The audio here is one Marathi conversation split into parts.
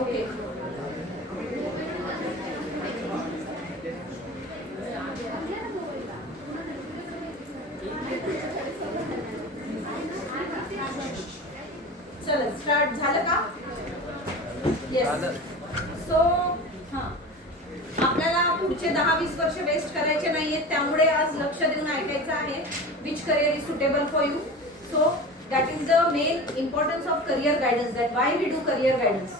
ओके. चला स्टार्ट झालं का? येस. सो हां, आपल्याला पुढचे 10-20 वर्ष वेस्ट करायचे नाहीयेत, त्यामुळे आज लक्ष देऊन ऐकायचं आहे. Which career is suitable for you. So that is the main importance of career guidance. That why we do career guidance.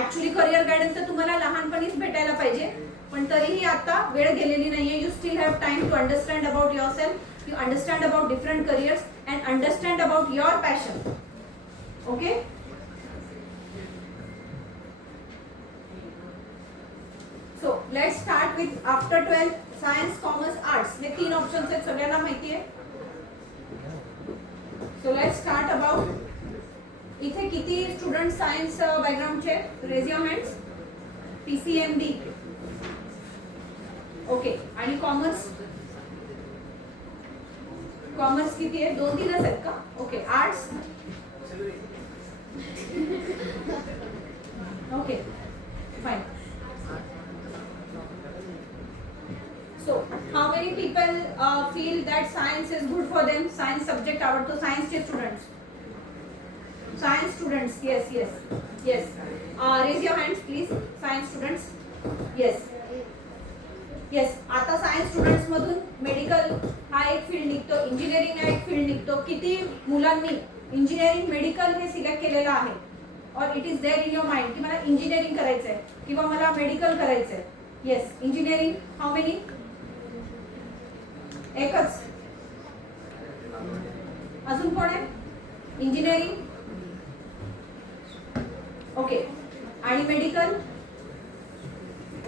Actually career guidance तर तुम्हाला लहानपणीच भेटायला पाहिजे, पण तरीही आता वेळ गेलेली नाहीये. You still have time to understand about yourself, you understand about different careers and understand about your passion. Okay. So let's start with after 12th science, commerce, arts. हे 3 ऑप्शन्स आहेत, सगळ्यांना माहिती आहे. So let's start about. इथे किती स्टुडंट सायन्स बॅकग्राऊंडचे? Raise your hands. PCMB. Okay. आणि कॉमर्स? कॉमर्स किती आहे? 2-3च आहेत का? Okay. Arts? Okay, fine. So, how many people feel that science is good for them? Science subject आवडतो science चे students. Science students, yes, yes, yes. Raise your hands, please. Science students, yes, yes. आता science students मधून medical हा एक फील्ड निघतो, इंजिनिअरिंग हा एक फील्ड निघतो. किती मुलांनी इंजिनिअरिंग मेडिकल हे सिलेक्ट केलेलं आहे? और it is there in your mind की मला इंजिनिअरिंग करायचंय किंवा मला मेडिकल करायचंय. Yes, engineering. How many? एकच. अजून कोण आहे? इंजिनिअरिंग. ओके. आणि मेडिकल?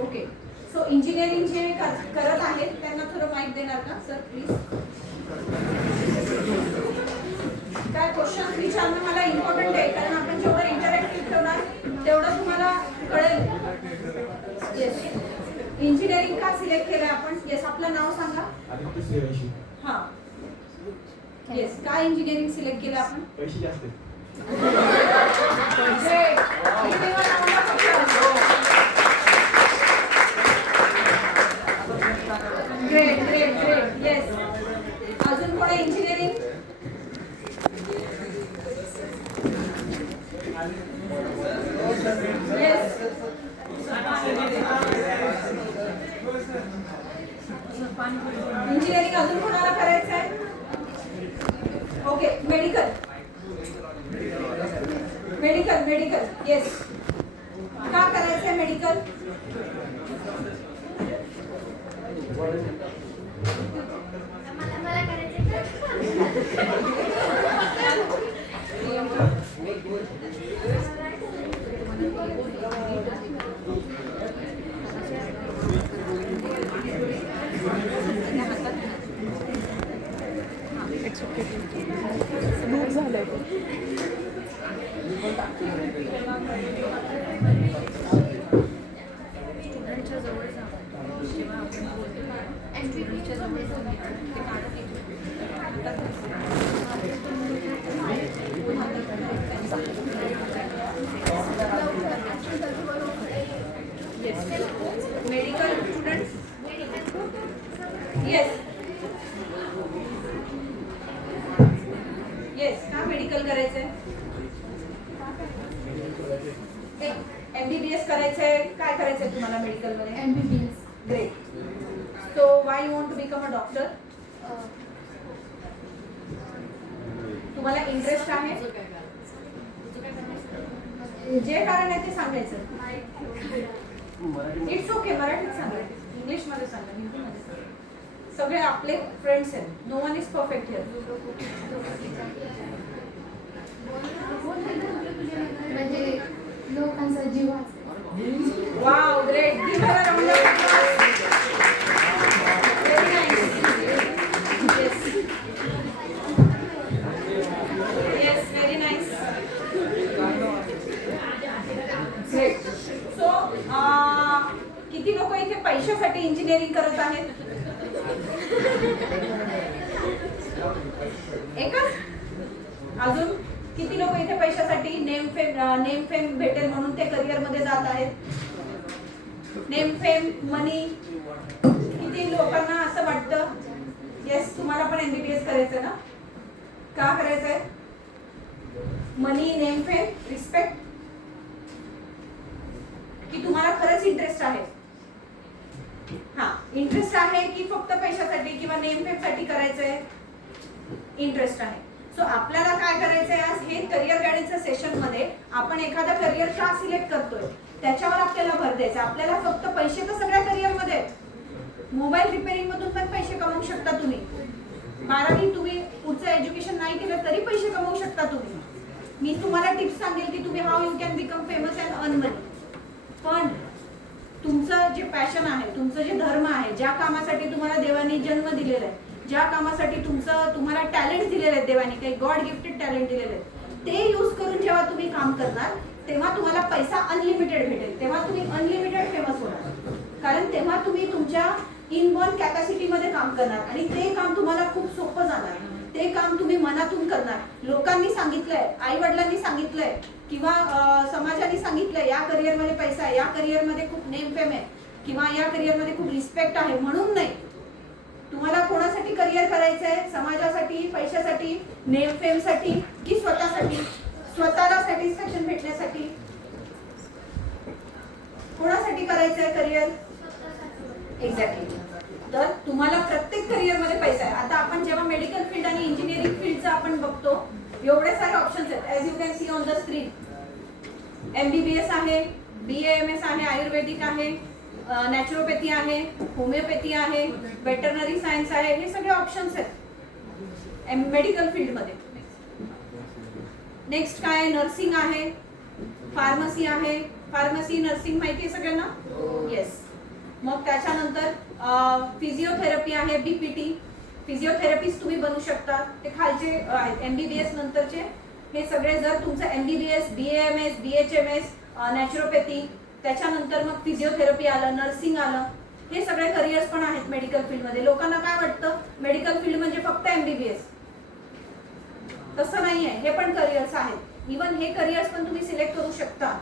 ओके. सो इंजिनिअरिंग जे करत आहेत त्यांना थोडं माहिती देणार का सर प्लीज? काय क्वेश्चन विचारणं मला इम्पॉर्टंट आहे, कारण आपण जेवढं इंटरॅक्टिव्ह ठेवणार तेवढं तुम्हाला कळेल. येस. इंजिनिअरिंग का सिलेक्ट केलंय आपण? येस, आपलं नाव सांगा. हां. येस, का इंजिनिअरिंग सिलेक्ट केलं आपण? पैसे जास्त. Great great great. येस. अजून कोण इंजिनिअरिंग? येस. इंजिनिअरिंग अजून कोणाला करायचं आहे? Okay. Medical. Medical medical. Yes. का करायचं आहे medical? Medical students. Yes. Yes, का मेडिकल करायचंय? MBBS करायचंय? काय करायचंय तुम्हाला मेडिकल मध्ये? MBBS. Great. So why you want to become a doctor? तुम्हाला इंटरेस्ट आहे? जे कारण आहे ते सांगायचं. It's okay. मराठीत सांगायचं, इंग्लिश मध्ये सांगा, हिंदीमध्ये सांगा. सगळे आपले फ्रेंड्स आहेत. No one is perfect here. म्हणजे लोकांचा जीव. Wow, great. Give her a round of applause. Very nice. Yes yes, very nice. Great. So किती लोक इथे पैशासाठी इंजिनिअरिंग करत आहेत? एकच. अजून किती लोक इथे पैशासाठी नेम फेम भेटेल म्हणून ते करिअर मध्ये जात आहेत? नेम फेम मनी, किती लोकांना असं वाटतं? येस, तुम्हाला पण MBBS करायचं ना? का करायचंय? मनी, नेम फेम, रिस्पेक्ट, की तुम्हाला खरंच इंटरेस्ट आहे? हा, इंटरेस्ट आहे की फक्त पैशासाठी किंवा नेम फेम साठी करायचंय? इंटरेस्ट आहे. सो आपल्याला काय करायचंय, आज हे करिअर गायडन्सच्या सेशन मध्ये आपण एखादा करिअर का सिलेक्ट करतोय त्याच्यावर आपल्याला भर द्यायचा. आपल्याला फक्त पैसे तर सगळ्या करिअर मध्ये आहेत. मोबाईल रिपेअरिंग मधून पण पैसे कमवू शकता तुम्ही. 12वी तुम्ही पुढचं एज्युकेशन नाही केलं तरी पैसे कमवू शकता तुम्ही. मी तुम्हाला टिप्स सांगेल की तुम्ही how you can become famous and earn money. पण तुमचं जे पॅशन आहे, तुमचं जे धर्म आहे, ज्या कामासाठी तुम्हाला देवाने जन्म दिलेला आहे, ज्या कामासाठी तुम्हाला टॅलेंट दिलेले आहेत देवाने, काही गॉड गिफ्टेड टॅलेंट दिलेले आहेत, ते यूज करून जेव्हा तुम्ही काम करणार तेव्हा तुम्हाला पैसा अनलिमिटेड भेटेल. तेव्हा तुम्ही अनलिमिटेड फेमस होणार. कारण तेव्हा तुम्ही तुमच्या इनबॉर्न कॅपॅसिटी मध्ये काम करणार आणि ते काम तुम्हाला खूप सोपं जाणार. ते काम तुम्ही मनातून करणार. लोकांनी सांगितलंय, आई वडिलांनी सांगितलंय किंवा समाजाने सांगितलंय या करिअर मध्ये पैसा आहे, या करिअर मध्ये खूप नेम फेम आहे किंवा या करिअर मध्ये खूप रिस्पेक्ट आहे म्हणून नाही. तुम्हाला कोणासाठी करिअर करायचंय? समाजासाठी, पैशासाठी, नेम फेम साठी की स्वतःसाठी? स्वतःला सॅटिस्फॅक्शन भेटण्यासाठी? कोणासाठी करायचंय करिअर? एक्झॅक्टली. तर तुम्हाला प्रत्येक करिअर मध्ये पैसा आहे. आता आपण जेव्हा मेडिकल फील्ड आणि इंजिनिअरिंग फील्डचं आपण बघतो, एवढे सारे ऑप्शन्स आहेत. As you can see on the screen. MBBS आहे, BAMS आहे, आयुर्वेदिक आहे, नॅचरोपॅथी आहे, होमिओपॅथी आहे, वेटरनरी सायन्स आहे. हे सगळे ऑप्शन्स आहेत मेडिकल फील्ड मध्ये. नेक्स्ट काय? नर्सिंग आहे, फार्मसी आहे. फार्मसी, नर्सिंग माहिती आहे सगळ्यांना? येस. मग त्याच्यानंतर फिजिओथेरपी आहे, BPT. फिजिओथेरपिस्ट तुम्ही बनू शकता. ते खालचे आहेत MBBS नंतरचे. हे सगळे जर तुमचं MBBS, BAMS, BHMS, नॅचरोपॅथी, त्याच्यानंतर मग फिजिओथेरपी आलं, नर्सिंग आलं, हे सगळे करिअर्स पण आहेत मेडिकल फील्ड मध्ये. लोकांना काय वाटतं मेडिकल फील्ड म्हणजे फक्त MBBS. तसं नाही आहे. हे पण करिअर्स आहेत. इवन हे करिअर्स पण तुम्ही सिलेक्ट करू शकता.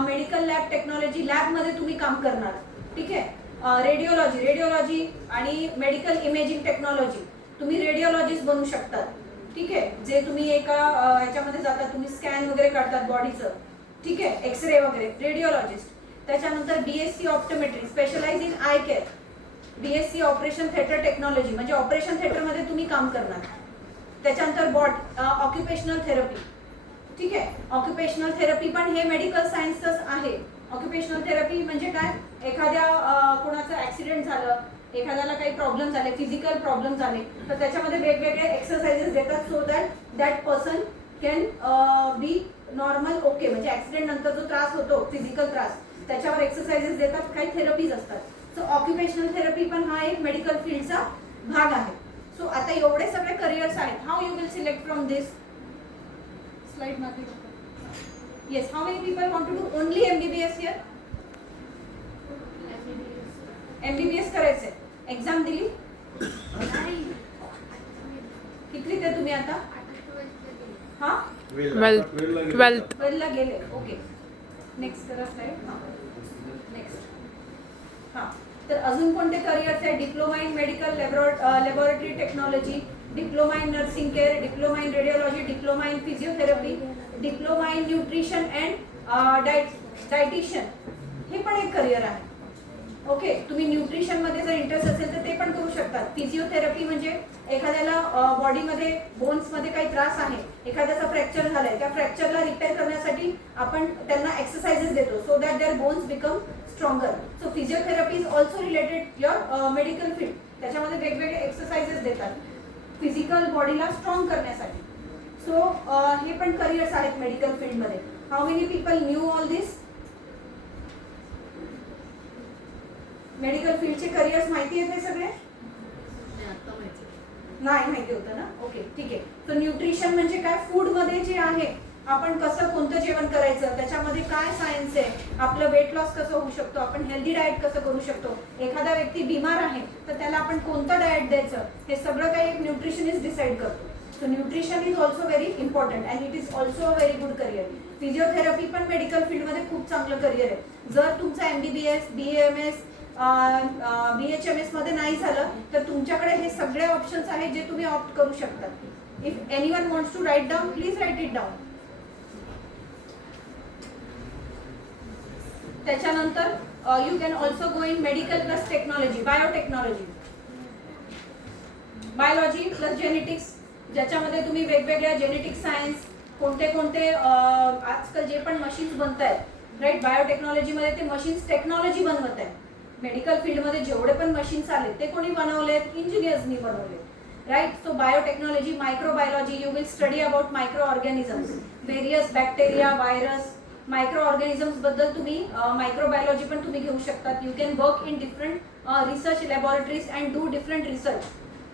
मेडिकल लॅब टेक्नॉलॉजी, लॅब मध्ये तुम्ही काम करणार. ठीक आहे. रेडिओलॉजी आणि मेडिकल इमेजिंग टेक्नॉलॉजी, तुम्ही रेडिओलॉजिस्ट बनू शकतात. ठीक आहे. जे तुम्ही एका ह्याच्यामध्ये जातात, तुम्ही स्कॅन वगैरे काढतात बॉडीचं. ठीक आहे. एक्सरे वगैरे, रेडिओलॉजिस्ट. त्याच्यानंतर BSc optometry, specialise in eye care. BSc operation theatre technology, म्हणजे ऑपरेशन थिएटर मध्ये तुम्ही काम करणार. त्याच्यानंतर ऑक्युपेशनल थेरपी. ठीक आहे. ऑक्युपेशनल थेरपी पण हे मेडिकल सायन्सच आहे. ऑक्युपेशनल थेरपी म्हणजे काय? एखाद्या कोणाचं ऍक्सिडेंट झालं, एखाद्याला काही प्रॉब्लेम झाले, फिजिकल प्रॉब्लेम झाले, तर त्याच्यामध्ये वेगवेगळे एक्सरसाइजेस देतात so that person can be normal okay. म्हणजे ऍक्सिडेंट नंतर जो त्रास होतो, फिजिकल त्रास, त्याच्यावर एक्सरसाइजेस देतात. काही थेरपीज असतात. सो ऑक्युपेशनल थेरपी पण हा एक मेडिकल फील्डचा भाग आहे. सो आता एवढे सगळे करिअर्स आहेत. How you will select from this slide मध्ये? Yes. How many people want to do only MBBS here? MBBS करायचंय. एक्झाम दिली? कितली ते तुम्ही आता? हा, 12th ला गेले. ओके. नेक्स्ट करा स्लाइड. नेक्स्ट. हा, तर अजून कोणते करिअर्स आहेत? Diploma in medical laboratory technology, diploma in nursing care, diploma in radiology, diploma in physiotherapy, diploma in nutrition and dietitian. हे पण एक करिअर आहे. ओके. तुम्ही न्यूट्रिशन मध्ये जर इंटरेस्ट असेल तर ते पण करू शकतात. फिजिओथेरपी म्हणजे एखाद्याला बॉडीमध्ये बोन्स मध्ये काही त्रास आहे, एखाद्याचा फ्रॅक्चर झालाय, त्या फ्रॅक्चरला रिपेअर करण्यासाठी आपण त्यांना एक्सरसाइजेस देतो so that their bones become stronger. So physiotherapy is also related your medical field. त्याच्यामध्ये वेगवेगळे एक्सरसाइजेस देतात फिजिकल बॉडीला स्ट्रॉंग करण्यासाठी. सो हे पण करिअर्स आहेत मेडिकल फील्ड मध्ये. How many people knew all this? Medical फील्डचे करिअर्स माहिती आहेत हे सगळे? नाही माहिती होतं ना? ओके, ठीक आहे. तर न्यूट्रिशन म्हणजे काय? फूड मध्ये जे आहे आपण कसं कोणतं जेवण करायचं, त्याच्यामध्ये काय सायन्स आहे, आपलं वेट लॉस कसं होऊ शकतो, आपण हेल्दी डाएट कसं करू शकतो, एखादा व्यक्ती बिमार आहे तर त्याला आपण कोणतं डाएट द्यायचं, हे सगळं काही एक न्यूट्रिशनिस्ट डिसाईड करतो. So nutrition is also very important and it is also a very good career. Physiotherapy पण मेडिकल फील्डमध्ये खूप चांगलं करिअर आहे. जर तुमचं MBBS, BAMS, BHMS मध्ये नाही झालं तर तुमच्याकडे हे सगळे ऑप्शन्स आहेत जे तुम्ही ऑप्ट करू शकता. If anyone wants to write down, please write it down. त्याच्यानंतर you can also go in medical plus technology, biotechnology, biology plus genetics, ज्याच्यामध्ये तुम्ही वेगवेगळ्या जेनेटिक सायन्स कोणते कोणते आजकाल जे पण मशीन्स बनत आहेत राईट, बायोटेक्नॉलॉजीमध्ये ते मशीन्स टेक्नॉलॉजी बनवत आहेत. मेडिकल फील्डमध्ये जेवढे पण मशीन्स आले ते कोणी बनवलेत? इंजिनियर्सनी बनवले right. So biotechnology, microbiology, you will study about microorganisms, various bacteria, virus, microorganisms बद्दल तुम्ही मायक्रोबायोलॉजी पण तुम्ही घेऊ शकतात. You can work in different research laboratories and do different research.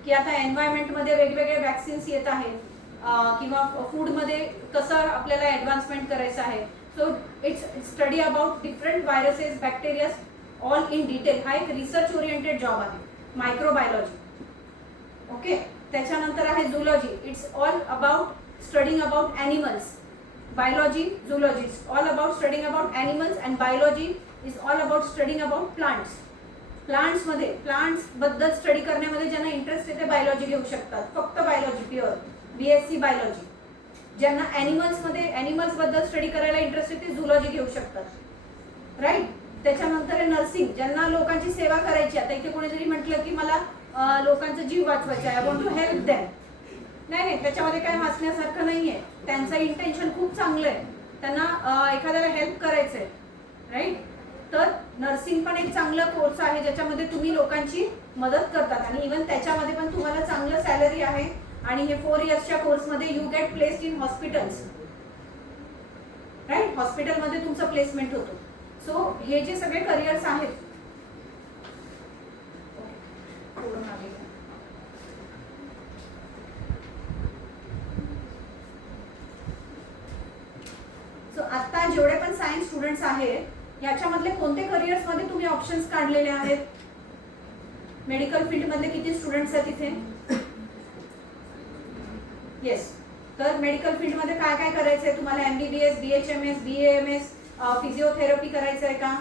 की आता एन्व्हायरमेंटमध्ये वेगवेगळे वॅक्सिन्स येत आहेत किंवा फूडमध्ये कसं आपल्याला ॲडव्हान्समेंट करायचं आहे. So it's study about different viruses, bacterias all in detail. हा एक रिसर्च ओरिएंटेड जॉब आहे मायक्रोबायोलॉजी. ओके. त्याच्यानंतर आहे zoology. It's all about studying about animals. Biology, zoology it's all about studying about animals and biology is all about studying about plants. प्लांट्समध्ये प्लांट्स बद्दल स्टडी करण्यामध्ये ज्यांना इंटरेस्ट आहे ते बायोलॉजी घेऊ शकतात, फक्त बायोलॉजी प्युअर BSc बायोलॉजी. ज्यांना ॲनिमल्स बद्दल स्टडी करायला इंटरेस्ट आहे ते झुलॉजी घेऊ शकतात राईट. त्याच्यानंतर आहे नर्सिंग, ज्यांना लोकांची सेवा करायची. आता इथे कोणीतरी म्हटलं की मला लोकांचा जीव वाचवायचा आहे, I want to help them. नाही, त्याच्यामध्ये काय हसण्यासारखं नाही आहे. त्यांचं इंटेन्शन खूप चांगलं आहे, त्यांना एखाद्याला हेल्प करायचं आहे राईट. तर नर्सिंग पण एक चांगला कोर्स आहे ज्याच्यामध्ये तुम्ही लोकांची मदत करतात आणि इवन त्याच्यामध्ये पण तुम्हाला चांगलं सॅलरी आहे. आणि हे 4 इयर्सच्या कोर्समध्ये you get placed in hospitals right. हॉस्पिटलमध्ये तुमचं प्लेसमेंट होतो. सो हे जे सगळे करिअर्स आहेत सो आता जेवढे पण सायन्स स्टुडंट्स आहेत याच्यामधले कोणते करिअर्स मध्ये तुम्ही ऑप्शन्स काढलेले आहेत? मेडिकल फील्ड मधले किती स्टुडंट्स आहेत इथे? येस. तर मेडिकल फील्ड मध्ये काय काय करायचंय तुम्हाला? MBBS, BHMS, BAMS, फिजिओथेरपी करायचं आहे का?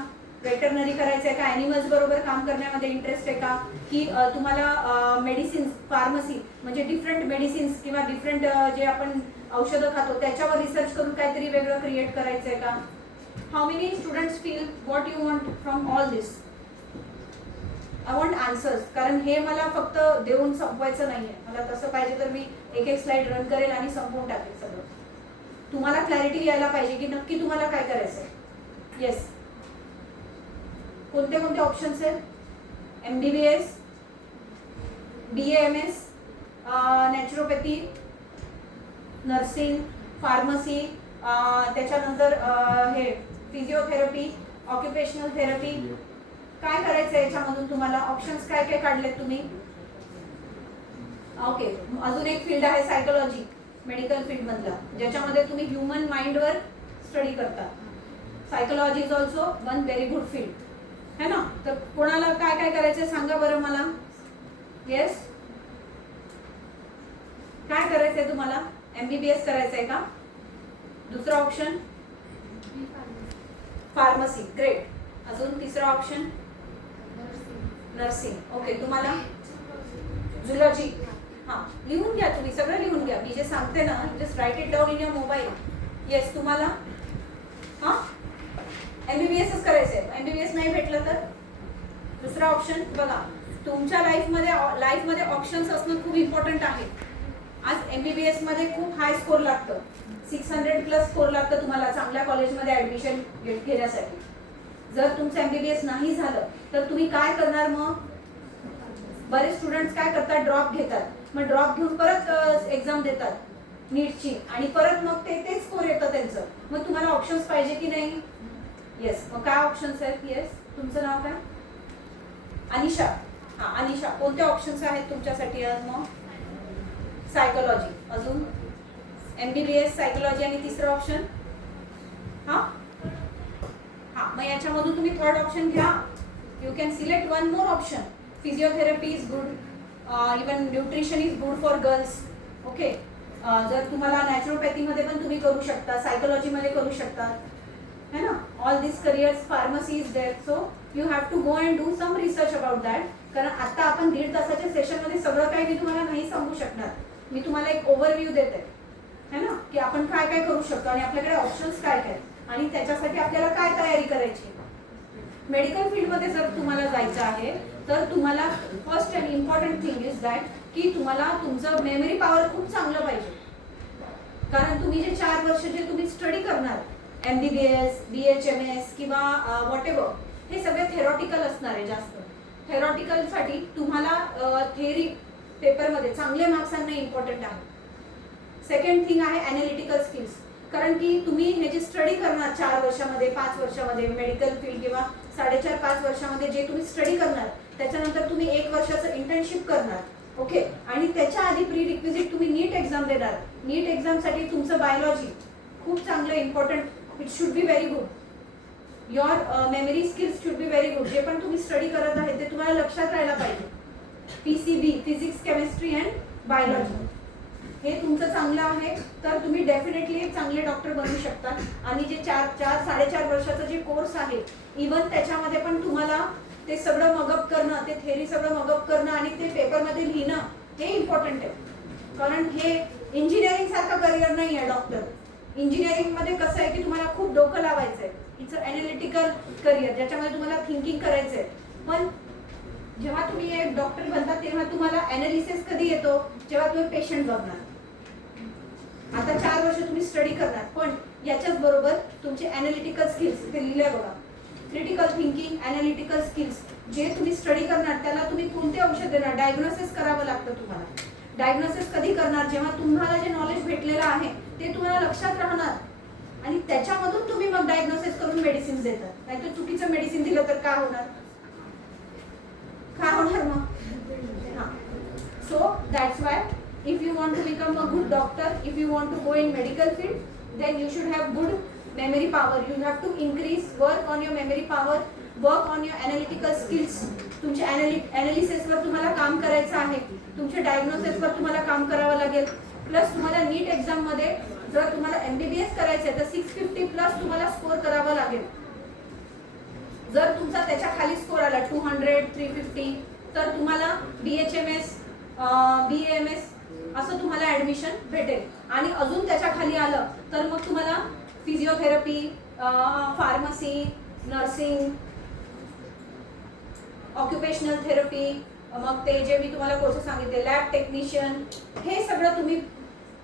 वेटरनरी करायचं आहे का? ॲनिमल्स बरोबर काम करण्यामध्ये इंटरेस्ट आहे का? की तुम्हाला मेडिसिन्स, फार्मसी म्हणजे डिफरंट मेडिसिन्स किंवा डिफरंट जे आपण औषधं खातो त्याच्यावर रिसर्च करून काहीतरी वेगळं क्रिएट करायचं आहे का? How many students feel what you want from all this? I want answers. कारण हे मला फक्त देऊन संपवायचं नाहीये. मला तसं पाहिजे तर मी एक स्लाइड रन करेल आणि संपवून टाकेल सगळं. तुम्हाला क्लॅरिटी यायला पाहिजे की नक्की तुम्हाला काय करायचंय. येस. कोणते कोणते ऑप्शन्स आहेत? MBBS, BAMS, naturopathy, nursing, pharmacy, त्याच्यानंतर हे फिजिओथेरपी, ऑक्युपेशनल थेरपी. काय करायचं आहे याच्यामधून तुम्हाला? ऑप्शन्स काय काय काढलेत तुम्ही? ओके. अजून एक फील्ड आहे सायकोलॉजी, मेडिकल फील्ड मधला, ज्याच्यामध्ये तुम्ही ह्युमन माइंडवर स्टडी करता. Psychology is also one very good field है ना. तर कोणाला काय काय करायचंय सांगा बरं मला. येस. काय करायचंय तुम्हाला? MBBS करायचंय का? दुसरा ऑप्शन फार्मसी. ग्रेट. अजून तिसरा ऑप्शन नर्सिंग. ओके. तुम्हाला झुलॉजी. हां, लिहून घ्या तुम्ही, सगळं लिहून घ्या. मी जे सांगते ना just write it down in your mobile. Yes. तुम्हाला हां MBBSच करायचंय. MBBS नाही भेटलं तर दुसरा ऑप्शन. बघा, तुमच्या लाईफमध्ये ऑप्शन्स असणं खूप इम्पॉर्टंट आहे. आज MBBS मध्ये खूप हाय स्कोर लागतं, 600+ स्कोर लागतं तुम्हाला चांगल्या कॉलेजमध्ये ॲडमिशन घेण्यासाठी. जर तुमचं MBBS नाही झालं तर तुम्ही काय करणार मग? बरेच स्टुडंट्स काय करतात? ड्रॉप घेतात. मग ड्रॉप घेऊन परत एक्झाम देतात नीटची आणि परत मग तेच स्कोर येतं त्यांचं. मग तुम्हाला ऑप्शन्स पाहिजे की नाही? येस. मग काय ऑप्शन्स आहेत? येस. तुमचं नाव काय? अनिशा. हां, अनिशा. कोणते ऑप्शन्स आहेत तुमच्यासाठी आज? मग सायकोलॉजी, अजून MBBS, सायकोलॉजी आणि तिसरं ऑप्शन हां हां. मग याच्यामधून तुम्ही थर्ड ऑप्शन घ्या. You can select one more option. Physiotherapy is good, even nutrition is good for girls. Okay. जर तुम्हाला नॅचरोपॅथीमध्ये पण तुम्ही करू शकता, सायकोलॉजीमध्ये करू शकता, है ना. All this careers, pharmacy is there. So you have to go and do some research about that. कारण आता आपण 1.5 तासाच्या सेशनमध्ये सगळं काही मी तुम्हाला नाही सांगू शकणार. मी तुम्हाला एक ओव्हरव्ह्यू देते, है ना, की आपण काय काय करू शकतो आणि आपल्याकडे ऑप्शन्स काय काय आणि त्याच्यासाठी आपल्याला काय तयारी करायची. मेडिकल फील्डमध्ये जर तुम्हाला जायचं आहे तर तुम्हाला first and important thing is that की तुम्हाला तुमचं मेमरी पॉवर खूप चांगलं पाहिजे. कारण तुम्ही जे 4 वर्ष जे तुम्ही स्टडी करणार, MBBS, BHMS किंवा व्हॉटेवर, हे सगळे थेरॉटिकल असणार आहे. जास्त थेरॉटिकलसाठी तुम्हाला थेअरी पेपरमध्ये चांगले मार्क्स आणणं इम्पॉर्टंट आहे. सेकंड थिंग आहे ॲनालिटिकल स्किल्स. कारण की तुम्ही हे जे स्टडी करणार 4 वर्षामध्ये, 5 वर्षामध्ये मेडिकल फील्ड किंवा 4.5-5 वर्षामध्ये जे तुम्ही स्टडी करणार, त्याच्यानंतर तुम्ही 1 वर्षाचं इंटर्नशिप करणार. ओके. आणि त्याच्या आधी प्री रिक्विजिट तुम्ही नीट एक्झाम देणार. नीट एक्झामसाठी तुमचं बायोलॉजी खूप चांगलं important, it should be very good. Your memory skills should be very good. जे पण तुम्ही स्टडी करत आहे ते तुम्हाला लक्षात राहायला पाहिजे. PCB, physics, chemistry and biology, हे तुमचं चांगलं आहे तर तुम्ही डेफिनेटली एक चांगले डॉक्टर बनू शकता. आणि जे 4-4.5 वर्षाचा जे कोर्स आहे, इवन त्याच्यामध्ये पण तुम्हाला ते सगळं मगअप करणं, ते थेरी सगळं मगअप करणं आणि ते पेपरमध्ये लिहिणं, हे इम्पॉर्टंट आहे. कारण हे इंजिनिअरिंग सारखं करिअर नाही आहे डॉक्टर. इंजिनिअरिंगमध्ये कसं आहे की तुम्हाला खूप डोकं लावायचं आहे. इट्स अ ॲनालिटिकल करिअर ज्याच्यामध्ये तुम्हाला थिंकिंग करायचं आहे. पण जेव्हा तुम्ही एक डॉक्टर बनता तेव्हा तुम्हाला ॲनालिसिस कधी येतो, जेव्हा तुम्ही पेशंट बघणार. आता 4 वर्ष तुम्ही स्टडी करणार, पण याच्याच बरोबर तुमचे ॲनालिटिकल स्किल्स ते लिहिले बघा. क्रिटिकल थिंकिंग, ॲनालिटिकल स्किल्स, जे तुम्ही स्टडी करणार त्याला तुम्ही कोणते औषध देणार, डायग्नोसिस करावं लागतं तुम्हाला. डायग्नोसिस कधी करणार, जेव्हा तुम्हाला जे नॉलेज भेटलेलं आहे ते तुम्हाला लक्षात राहणार आणि त्याच्यामधून तुम्ही मग डायग्नोसिस करून मेडिसिन देतात. नाहीतर चुकीचं मेडिसिन दिलं तर काय होणार, काय होणार मग. हां. So that's why if you want to become a good doctor, if you want to go in medical field, then you should have good memory power. You have to increase, work on your memory power, work on your analytical skills. तुमचे ॲनालिसिसवर तुम्हाला काम करायचं आहे, तुमच्या डायग्नोसिसवर तुम्हाला काम करावं लागेल. प्लस तुम्हाला नीट एक्झाममध्ये जर तुम्हाला MBBS करायचं आहे तर 650 प्लस तुम्हाला स्कोर करावा लागेल. जर तुमचा त्याच्या खाली स्कोर आला 200, 350, तर तुम्हाला BHMS, BAMS असं तुम्हाला ऍडमिशन भेटेल. आणि अजून त्याच्या खाली आलं तर मग तुम्हाला physiotherapy, pharmacy, nursing, occupational therapy, मग ते जे मी तुम्हाला कोर्सेस सांगितले, लॅब टेक्निशियन, हे सगळं तुम्ही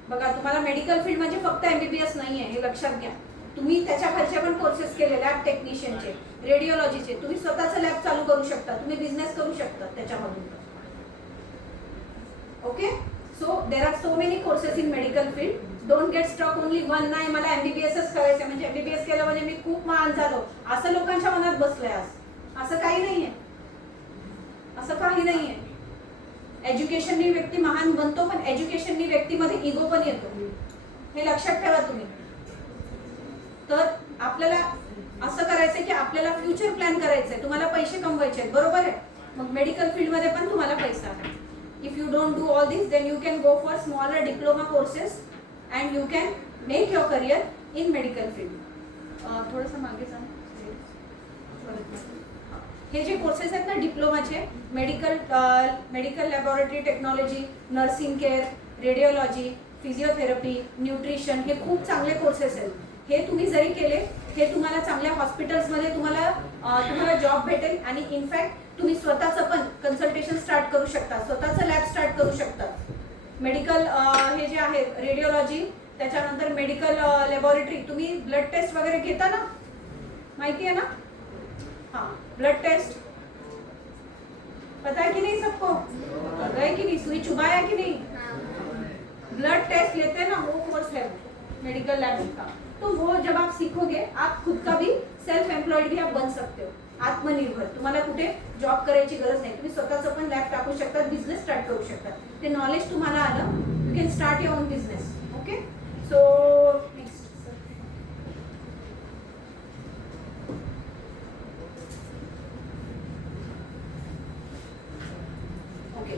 बघा. तुम्हाला मेडिकल फील्ड म्हणजे फक्त MBBS नाही आहे, हे लक्षात घ्या. तुम्ही त्याच्या खालचे पण कोर्सेस केले, लॅब टेक्निशियनचे, रेडिओलॉजीचे. तुम्ही स्वतःचं लॅब चालू करू शकता, तुम्ही बिझनेस करू शकता त्याच्यामधून. Okay. So there are so many courses in medical field. Don't get stuck only one. नाही मला MBBSच करायचं म्हणजे MBBS केलं म्हणजे मी खूप महान झालो, असं लोकांच्या मनात बसलंय आज. असं काही नाहीये, असं काही नाहीये. एज्युकेशननी व्यक्ती महान बनतो, पण एज्युकेशननी व्यक्तीमध्ये इगो पण येतो, हे लक्षात ठेवा तुम्ही. तर आपल्याला असं करायचंय की आपल्याला फ्युचर प्लॅन करायचंय, तुम्हाला पैसे कमवायचे आहेत, बरोबर आहे. मग मेडिकल फील्डमध्ये पण तुम्हाला पैसा आहे. If you don't do all this, then you can go for smaller diploma courses and you can make your career in medical field. थोडंसं मागे जा. हे जे कोर्सेस आहेत ना डिप्लोमाचे, medical laboratory technology, nursing care, radiology, physiotherapy, nutrition, हे खूप चांगले कोर्सेस आहेत. हे तुम्ही जरी केले, हे तुम्हाला चांगल्या हॉस्पिटल्समध्ये तुम्हाला जॉब भेटेल. आणि इनफॅक्ट तुम्ही स्वतःचं पण कन्सल्टेशन स्टार्ट करू शकता, स्वतःचं लॅब स्टार्ट करू शकता. मेडिकल हे जे आहे रेडिओलॉजी, त्याच्यानंतर मेडिकल लॅबोरेटरी, तुम्ही ब्लड टेस्ट वगैरे घेता ना, माहिती आहे ना. हाँ, ब्लड टेस्ट पता है कि नहीं सबको, गए कि नहीं, सुई चुभाया कि नहीं. ब्लड टेस्ट लेते हैं ना, वो कोर्स है मेडिकल लैब का. तो वो जब आप सीखोगे, आप खुद का भी सेल्फ एम्प्लॉयड भी आप बन सकते हो, आत्मनिर्भर. तुम्हाला कुठे जॉब करायची गरज नाही, तुम्ही स्वतःचं पण लॅब टाकू शकता, बिझनेस स्टार्ट करू शकता. ते नॉलेज तुम्हाला आलं, you can start your on business. Okay. So next. Okay.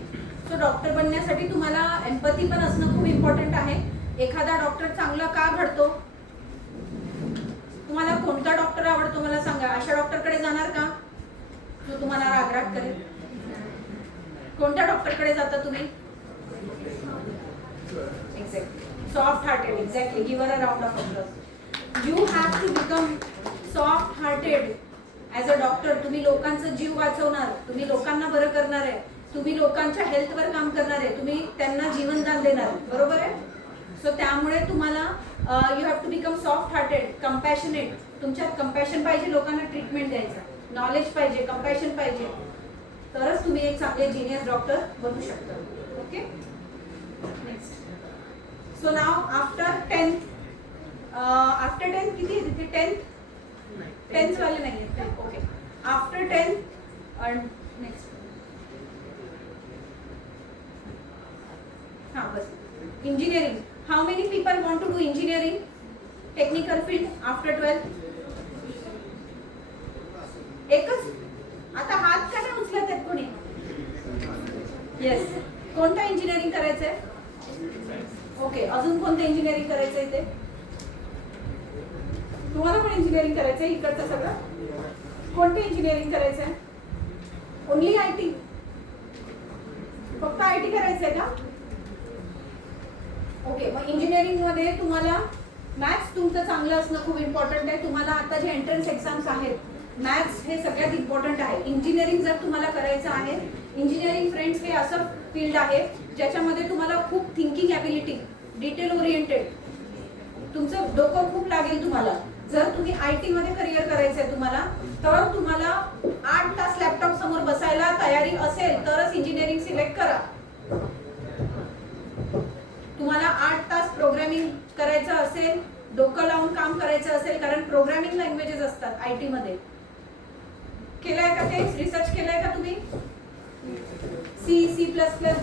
So doctor बनण्यासाठी तुम्हाला एम्पॅथी पण असणं खूप इम्पॉर्टंट आहे. एखादा डॉक्टर चांगला का घडतो? तुम्हाला कोणता डॉक्टर आवडतो मला सांगा. अशा डॉक्टरकडे जाणार का जो तुम्हाला रागराग करेल? कोणत्या डॉक्टरकडे जाता तुम्ही? Exactly, soft hearted. Exactly, give a round of applause. You have to become soft hearted as a doctor. तुम्ही लोकांचा जीव वाचवणार, तुम्ही लोकांना बरं करणार आहे, तुम्ही लोकांच्या हेल्थवर काम करणार आहे, तुम्ही त्यांना जीवनदान देणार, बरोबर आहे. सो त्यामुळे तुम्हाला you have to become soft hearted, compassionate. तुमच्यात कंपॅशन पाहिजे, लोकांना ट्रीटमेंट द्यायचं, नॉलेज पाहिजे, कंपॅशन पाहिजे, तरच तुम्ही एक चांगले जीनियस डॉक्टर बनू शकता. Okay, next. So now after 10th, after 10th किती आहे तिथे? 10th वाले नाही आहेत. Okay, after 10th next. हां बस. Engineering. How many people want to do engineering technical field after 12th? एकच. आता हात का नाही उचलत आहेत कोणी? येस. कोणतं इंजिनिअरिंग करायचंय? ओके, अजून कोणतं इंजिनिअरिंग करायचंय इथे? तुम्हाला पण इंजिनिअरिंग करायचंय इकडचं सगळं? कोणतं इंजिनिअरिंग करायचंय? Only IT? फक्त IT करायचंय का? ओके, मग इंजिनिअरिंग मध्ये तुम्हाला मॅथ्स तुमचं चांगलं असणं खूप इम्पॉर्टंट आहे. तुम्हाला आता जे एंट्रन्स एक्झाम्स आहेत, मॅथ्स हे सगळ्यात इम्पॉर्टंट आहे. इंजिनिअरिंग जर तुम्हाला करायचं आहे, इंजिनिअरिंग फ्रेंड्स हे असं फील्ड आहे ज्याच्यामध्ये तुम्हाला खूप थिंकिंग ॲबिलिटी, डिटेल ओरिएंटेड, तुमचं डोकं खूप लागेल तुम्हाला. जर तुम्ही IT मध्ये करिअर करायचं आहे तुम्हाला, तर तुम्हाला 8 तास लॅपटॉप समोर बसायला तयारी असेल तरच इंजिनिअरिंग सिलेक्ट करा. तुम्हाला 8 तास प्रोग्रामिंग करायचं असेल, डोकं लावून काम करायचं असेल, कारण प्रोग्रामिंग लँग्वेजेस असतात IT मध्ये. केलाय का ते? रिसर्च केलाय का तुम्ही? C++,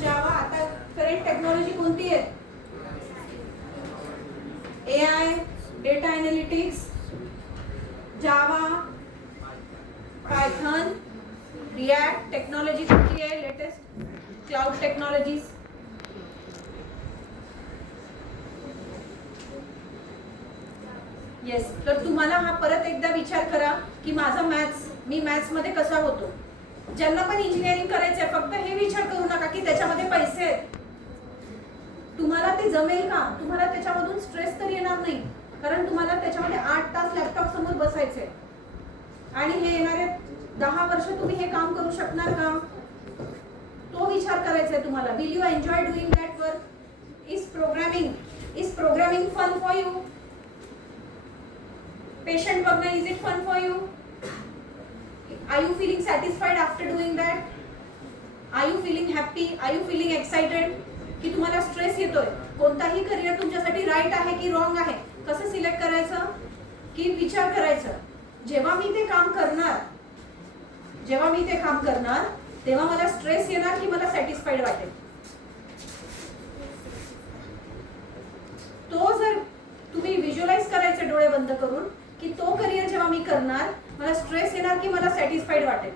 जावा. आता करंट टेक्नॉलॉजी कोणती आहे? AI, डेटा एनालिटिक्स, जावा, पायथन, रिॲक्ट. टेक्नॉलॉजी कोणती आहे लेटेस्ट? Cloud technologies. येस. तर तुम्हाला हा परत एकदा विचार करा की माझा मी मॅथ्समध्ये कसा होतो. ज्यांना पण इंजिनिअरिंग करायचं आहे, फक्त हे विचार करू नका की त्याच्यामध्ये पैसे आहेत. तुम्हाला ते जमेल का? तुम्हाला त्याच्यामधून स्ट्रेस तर येणार नाही, कारण तुम्हाला त्याच्यामध्ये 8 तास लॅपटॉप समोर बसायचे आणि हे येणारे 10 वर्ष तुम्ही हे काम करू शकणार का? तो विचार करायचा आहे तुम्हाला. Will you enjoy doing that work? Is programming fun for you? Patient बघणं, is it fun for you? Are you feeling satisfied after doing that? Are you feeling happy? Are you feeling excited? की तुम्हाला स्ट्रेस येतोय? कोणताही करिअर तुमच्यासाठी राईट आहे की रॉंग आहे? कसं सिलेक्ट करायचं? की विचार करायचं, जेव्हा मी ते काम करणार तेव्हा मला स्ट्रेस येणार की मला सॅटिस्फाईड वाटेल? तो जर तुम्ही व्हिज्युअलाइज करायचं डोळे बंद करून की तो करिअर जेव्हा मी करणार मला स्ट्रेस येणार की मला सॅटिस्फाईड वाटेल.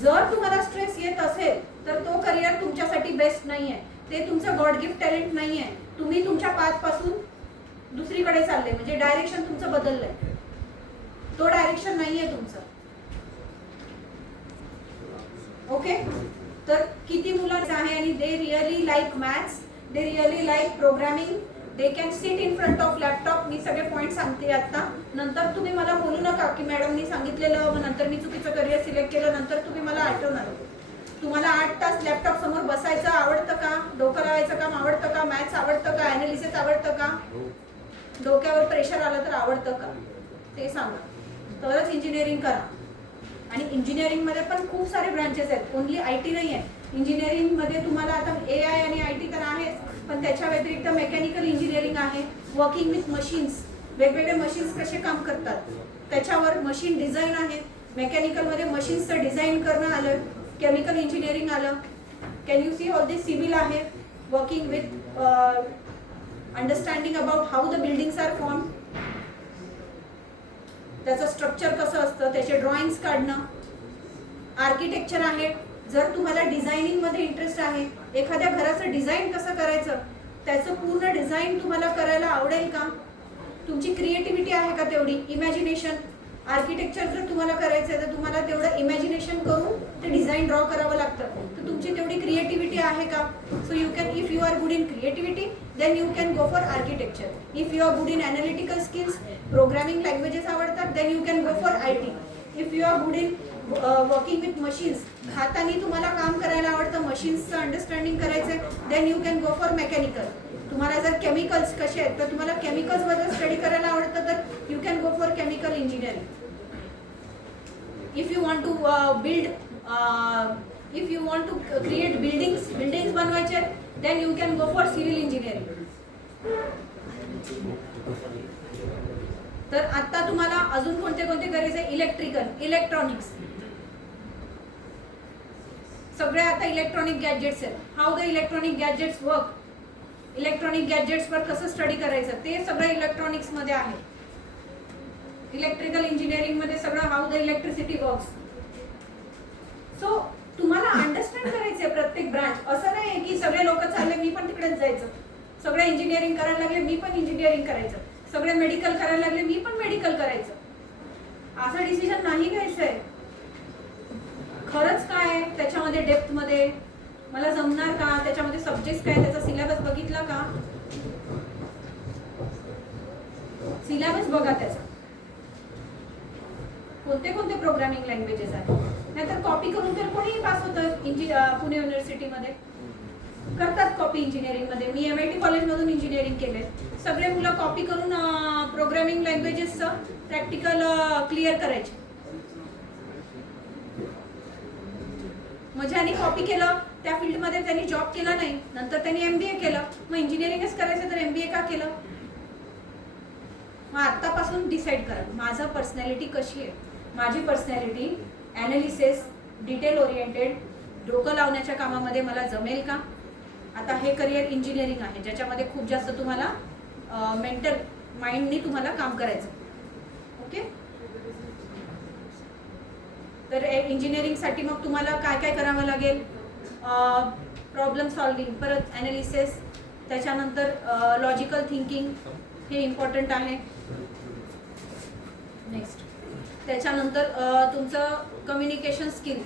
जर तुम्हाला स्ट्रेस येत असेल तर तो करिअर तुमच्यासाठी बेस्ट नाहीये. ते तुमचं गॉड गिफ्ट टॅलेंट नाहीये. तुम्ही तुमच्या पाथ पासून दुसरीकडे चालले, म्हणजे डायरेक्शन तुमचं बदललंय. तो डायरेक्शन नाहीये तुमचं. ओके, तर किती मुलांचं आहे आणि they really like maths, they really like programming, they can sit in front of laptop. मी सगळे पॉईंट सांगते आता. नंतर तुम्ही मला बोलू नका की मॅडमनी सांगितलेलं, मग नंतर मी चुकीचं करिअर सिलेक्ट केलं. नंतर तुम्ही मला आठवणार. तुम्हाला 8 तास लॅपटॉप समोर बसायचं आवडतं का? डोकं लावायचं काम आवडतं का? मॅथ्स आवडतं का? ॲनालिसिस आवडतं का? डोक्यावर प्रेशर आलं तर आवडतं का? ते सांगा, तरच इंजिनिअरिंग करा. आणि इंजिनिअरिंगमध्ये पण खूप सारे ब्रांचेस आहेत, ओनली IT नाही आहे. इंजिनिअरिंगमध्ये तुम्हाला आता AI आणि IT तर आहेच, पण त्याच्या व्यतिरिक्त मेकॅनिकल इंजिनिअरिंग आहे, वर्किंग विथ मशीन्स, वेगवेगळे मशीन्स कसे काम करतात त्याच्यावर मशीन डिझाईन आहे. मेकॅनिकलमध्ये मशीन्सचं डिझाईन करणं आलं, केमिकल इंजिनिअरिंग आलं, can you see all this. Civil आहे, working with understanding about how the buildings are form, त्याचं स्ट्रक्चर कसं असतं, त्याचे ड्रॉइंग्स काढणं. आर्किटेक्चर आहे, जर तुम्हाला डिझायनिंग मध्ये इंटरेस्ट आहे, एखाद्या घराचं डिझाईन कसं करायचं, त्याचं पूर्ण डिझाईन तुम्हाला करायला आवडेल का? तुमची क्रिएटिव्हिटी आहे का तेवढी? इमॅजिनेशन, आर्किटेक्चर जर तुम्हाला करायचं आहे तर तुम्हाला तेवढं इमॅजिनेशन करून ते डिझाईन ड्रॉ करावं लागतं. तर तुमची तेवढी क्रिएटिव्हिटी आहे का? So you can, if you are good in creativity then you can go for architecture. If you are good in analytical skills, programming languages आवडतात, then you can go for IT. If you are good in working with machines, हाताने तुम्हाला काम करायला आवडतं, मशीन्सचं अंडरस्टँडिंग करायचं आहे, then you can go for mechanical. तुम्हाला जर केमिकल्स कसे आहेत तर तुम्हाला केमिकल्सबद्दल स्टडी करायला आवडतं तर you can go for chemical engineering. If you want to build, if you want to create buildings बनवायचे then you can go for civil engineering. तर आता तुम्हाला अजून कोणते कोणते करायचे? इलेक्ट्रिकल, इलेक्ट्रॉनिक्स, सगळे आता इलेक्ट्रॉनिक गॅजेट्स आहेत. How the electronic gadgets work, electronic गॅजेट्सवर कसं स्टडी करायचं ते सगळं इलेक्ट्रॉनिक्स मध्ये आहे. इलेक्ट्रिकल इंजिनिअरिंग मध्ये सगळं how the electricity works. So तुम्हाला अंडरस्टँड करायचंय प्रत्येक ब्रांच. असं नाही की सगळे लोक चालले मी पण तिकडेच जायचं, सगळे इंजिनिअरिंग करायला लागले मी पण इंजिनिअरिंग करायचं, सगळे मेडिकल करायला लागले मी पण मेडिकल करायचं, असं डिसिजन नाही घ्यायचंय. खरंच काय त्याच्यामध्ये डेप्थ मध्ये मला जमणार का, त्याच्यामध्ये सब्जेक्ट काय, त्याचा सिलेबस बघितला का? सिलेबस बघा त्याचा, कोणते कोणते प्रोग्रामिंग लँग्वेजेस आहेत. नाहीतर कॉपी करून तर कोणीही पास होतं. पुणे युनिव्हर्सिटीमध्ये करतात कॉपी इंजिनिअरिंग मध्ये. मी MIT कॉलेजमधून इंजिनिअरिंग केले. सगळे मुलं कॉपी करून प्रोग्रामिंग लँग्वेजेसचं प्रॅक्टिकल क्लिअर करायचे. ज्यांनी कॉपी केलं त्या फील्डमध्ये त्यांनी जॉब केला नाही, नंतर त्यांनी MBA केलं. मग इंजिनिअरिंगच करायचं तर MBA का केलं? मग आत्तापासून डिसाईड करा माझं पर्सनॅलिटी कशी आहे. माझी पर्सनॅलिटी ॲनालिसिस, डिटेल ओरिएंटेड, डोकं लावण्याच्या कामामध्ये मला जमेल का? आता हे करिअर इंजिनिअरिंग आहे ज्याच्यामध्ये खूप जास्त तुम्हाला मेंटल माइंडनी तुम्हाला काम करायचं. ओके, तर इंजिनिअरिंगसाठी मग तुम्हाला काय काय करावं लागेल? प्रॉब्लेम सॉल्विंग, परत ॲनालिसिस, त्याच्यानंतर लॉजिकल थिंकिंग, हे इम्पॉर्टंट आहे. नेक्स्ट त्याच्यानंतर तुमचं कम्युनिकेशन स्किल,